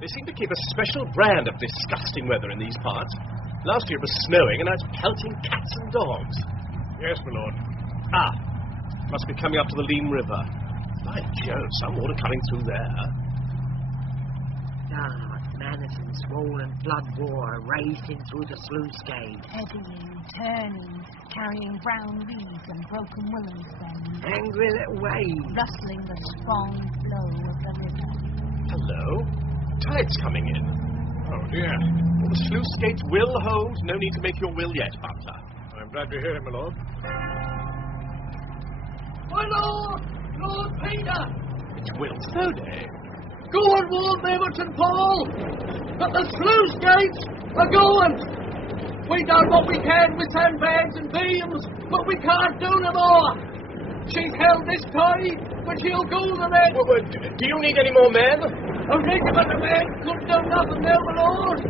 They seem to keep a special brand of disgusting weather in these parts. Last year it was snowing, and now it's pelting cats and dogs. Yes, my lord. Ah, must be coming up to the Leam River. By Jove, some water coming through there. Dark, menacing, swollen flood water racing through the sluice gate. Eddying, turning, carrying brown reeds and broken willow stems. Angry little waves. Rustling the strong flow of the river. Hello? Tide's coming in. Oh, dear. Well, the sluice gates will hold. No need to make your will yet, Butler. I'm glad to hear it, my lord. My lord! Lord Peter! It's Will Fodé. Go and warn St Paul that the sluice gates are going! We done what we can with sandbags and beams, but we can't do no more! She's held this tide, but she'll go the rest! Well, do you need any more men? A regiment of men couldn't do nothing now, my lord!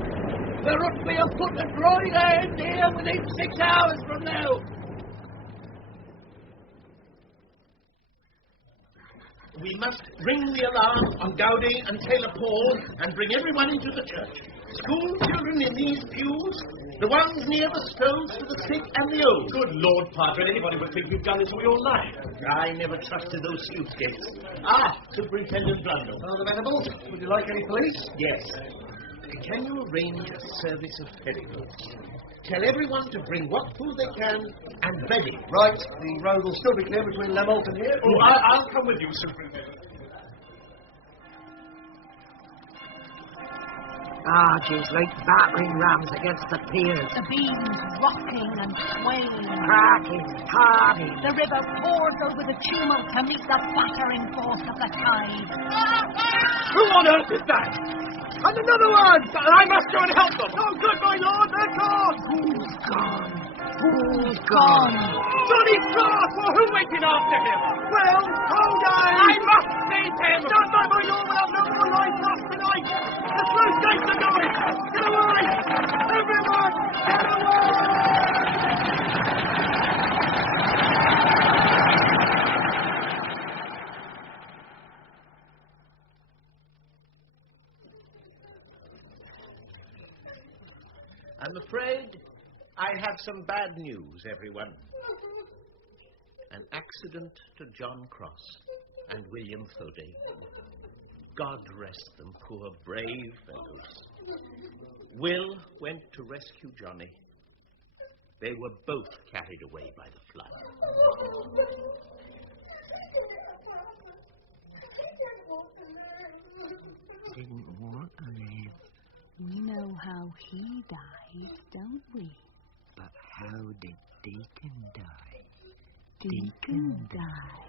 There ought to be a foot of dry land here within 6 hours from now! We must ring the alarm on Gowdy and Taylor Paul and bring everyone into the church. School children in these pews, the ones near the stoves for the sick and the old. Good Lord, Padre, anybody would think you've done this all your life. I never trusted those sluice gates. Ah, Superintendent Blundell. Hello, Venables. Would you like any police? Yes. Can you arrange a service of ferryboats? Tell everyone to bring what food they can and bedding. Right. The road will still be clear between Lemolt and here. Oh, I'll come with you, Superintendent. Barges like battering rams against the piers. The beams rocking and swaying. Cracking, parting. The river pours over the tumult to meet the battering force of the tide. Who on earth is that? And another one! I must go and help them! Oh, good, my lord, they're gone! Who's gone? Who's gone? Johnny Cross! Well, who waiting after him? Well, hold on! I must save him! Stand by, my lord, we'll have no more life lost tonight! The sluice gates are going! Get away! Everyone, get away! I'm afraid I have some bad news, everyone. An accident to John Cross and William Fodé. God rest them, poor brave fellows. Will went to rescue Johnny. They were both carried away by the flood. Didn't want to live. We know how he died, don't we? But how did Deacon die? Deacon died.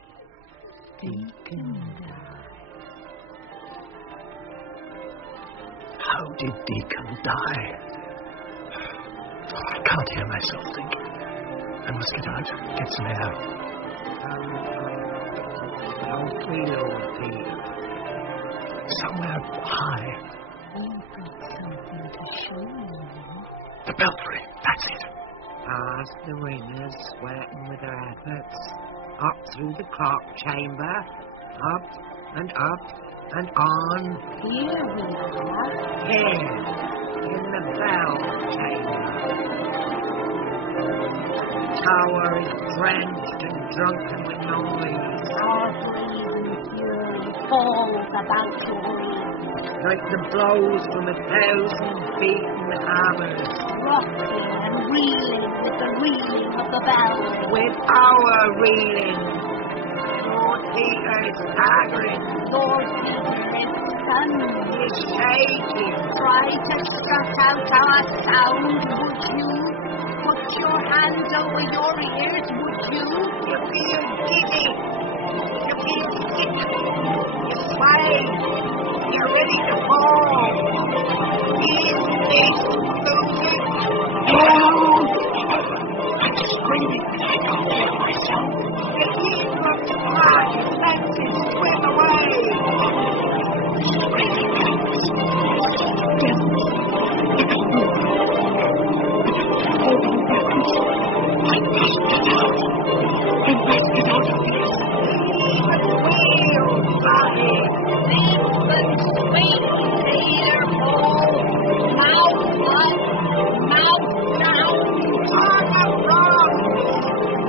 Deacon died. How did Deacon die? I can't hear myself think. I must get out, get some air. Don't we, Lord Peter? Somewhere high. We've got something to show you. The belfry, that's it. Past the ringers, sweating with their efforts. Up through the clock chamber. Up and on. Here we are. Here, in the bell, Taylor. The tower is drenched and drunken with noise. Our breathing fury falls about your ears. Like the blows from 1,000 beaten hammers. Rocking and reeling with the reeling of the bell. With our reeling. Lord Peter is staggering. Lord Peter is stunned. Is shaking. Try to shut out our sound, would you? Put your hands over your ears, would you? You feel giddy. You feel sick. You sway. You're ready to fall. Is this losing? I'm screaming. I can't hear myself. Your eardrums crack. Your senses swim away. Screaming hands. Devils. Holding backwards. I must get out. I must get out of this. Even wheels fly. Demons speak, Peter Paul. Mouth what? Mouth down. Turn around.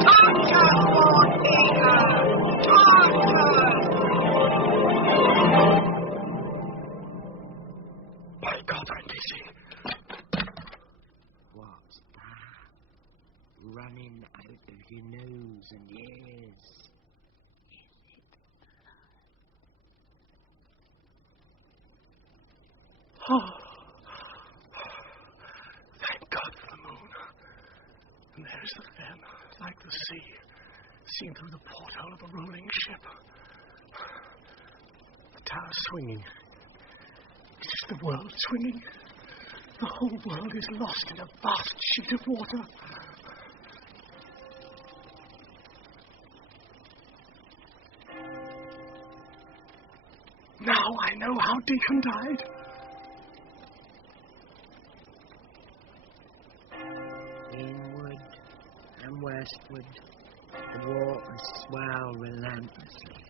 Torture, Lord Peter. Torture. By God, I'm dizzy. What's that? Running out of your nose and ears. Oh, thank God for the moon. And there's the Fen, like the sea, seen through the porthole of a rolling ship. The tower swinging. Is the world swinging? The whole world is lost in a vast sheet of water. Now I know how Deacon died. Inward and westward, the waters swell relentlessly.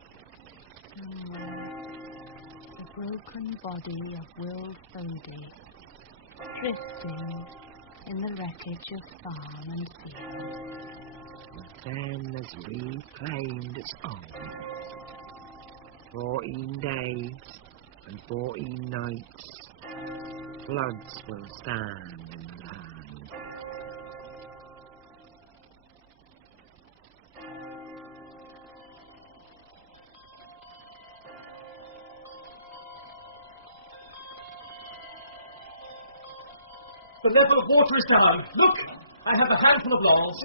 The broken body of Will Fody, drifting in the wreckage of farm and field. The Fen has reclaimed its own. 14 days and 14 nights, floods will stand in the land. The level of water is down. Look! I have a handful of laurels.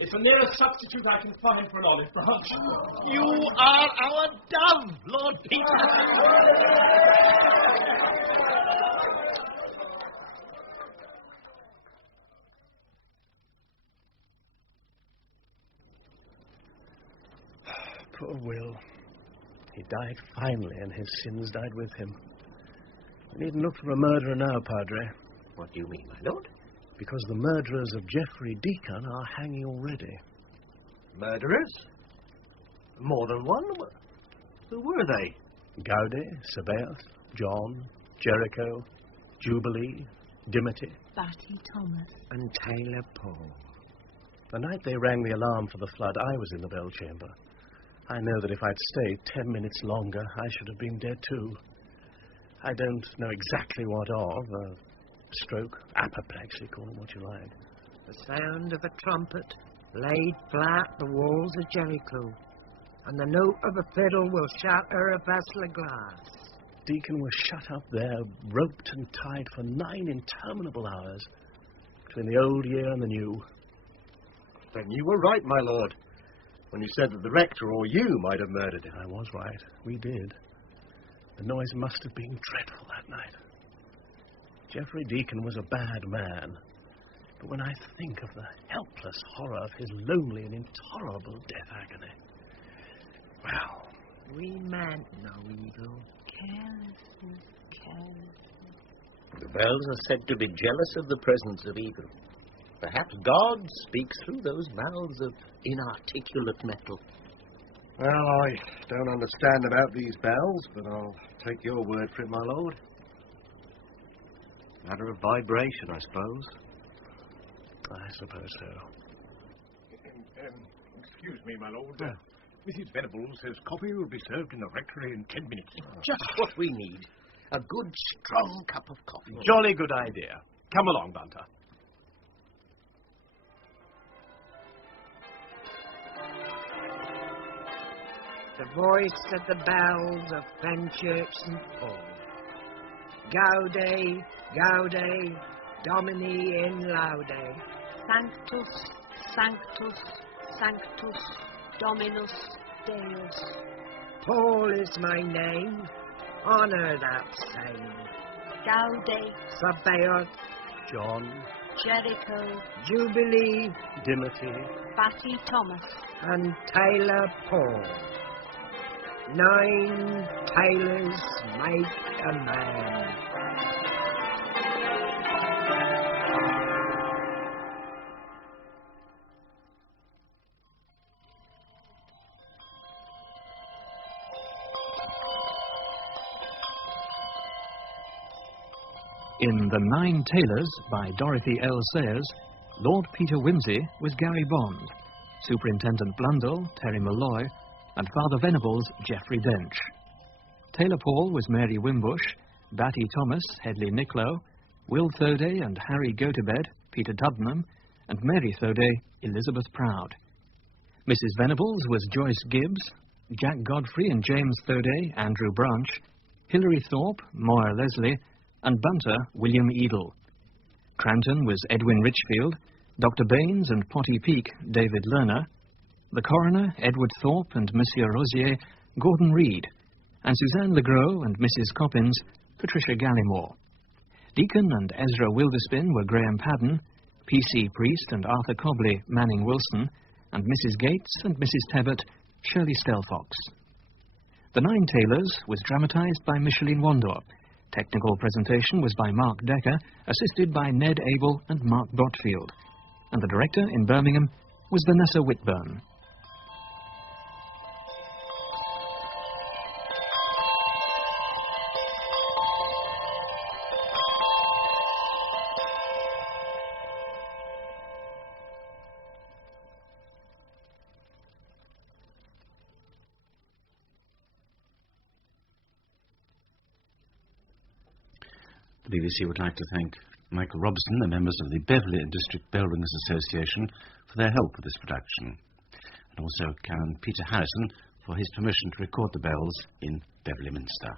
It's the nearest substitute I can find for an olive branch. You are our dove, Lord Peter. Poor Will. He died finally, and his sins died with him. We needn't look for a murderer now, Padre. What do you mean, my lord? Because the murderers of Geoffrey Deacon are hanging already. Murderers? More than one? Who were they? Gaudy, Sabaoth, John, Jericho, Jubilee, Dimity, Batty Thomas, and Taylor Paul. The night they rang the alarm for the flood, I was in the bell chamber. I know that if I'd stayed 10 minutes longer, I should have been dead too. I don't know exactly what of. Stroke, apoplexy, call it what you like. The sound of a trumpet laid flat the walls of Jericho, and the note of a fiddle will shatter a vessel of glass. Deacon was shut up there, roped and tied for 9 interminable hours, between the old year and the new. Then you were right, my lord, when you said that the rector or you might have murdered him. I was right. We did. The noise must have been dreadful that night. Geoffrey Deacon was a bad man, but when I think of the helpless horror of his lonely and intolerable death agony, well... We meant no evil. Carelessness, carelessness. The bells are said to be jealous of the presence of evil. Perhaps God speaks through those mouths of inarticulate metal. Well, I don't understand about these bells, but I'll take your word for it, my lord. Matter of vibration, I suppose. I suppose so. Excuse me, my lord. Mrs. Venables says coffee will be served in the rectory in 10 minutes. Just what we need. A good, strong cup of coffee. Jolly good idea. Come along, Bunter. The voice of the bells of Fenchurch St Paul. Gaude, gaude, Domini in laude. Sanctus, sanctus, sanctus, Dominus Deus. Paul is my name, honour that same. Gaude, Sabaoth, John, Jericho, Jubilee, Dimity, Batty Thomas, and Tailor Paul. 9 tailors make a man. In The Nine Tailors by Dorothy L. Sayers, Lord Peter Wimsey was Gary Bond, Superintendent Blundell, Terry Malloy, and Father Venables, Geoffrey Dench. Tailor Paul was Mary Wimbush, Batty Thomas, Hedley Nicklow, Will Thoday and Harry Gotobed, Peter Tuddenham, and Mary Thoday, Elizabeth Proud. Mrs. Venables was Joyce Gibbs, Jack Godfrey and James Thoday, Andrew Branch, Hilary Thorpe, Moira Leslie, and Bunter, William Edel. Cranton was Edwin Richfield, Dr. Baines and Potty Peak, David Lerner, the coroner, Edward Thorpe and Monsieur Rosier, Gordon Reed, and Suzanne Legros and Mrs. Coppins, Patricia Gallimore. Deacon and Ezra Wilderspin were Graham Padden, P.C. Priest and Arthur Cobley, Manning Wilson, and Mrs. Gates and Mrs. Tebbert, Shirley Stelfox. The Nine Tailors was dramatised by Micheline Wandor. Technical presentation was by Mark Decker, assisted by Ned Abel and Mark Botfield. And the director in Birmingham was Vanessa Whitburn. The BBC would like to thank Michael Robson, the members of the Beverley and District Bell Ringers Association, for their help with this production, and also Karen Peter Harrison for his permission to record the bells in Beverley Minster.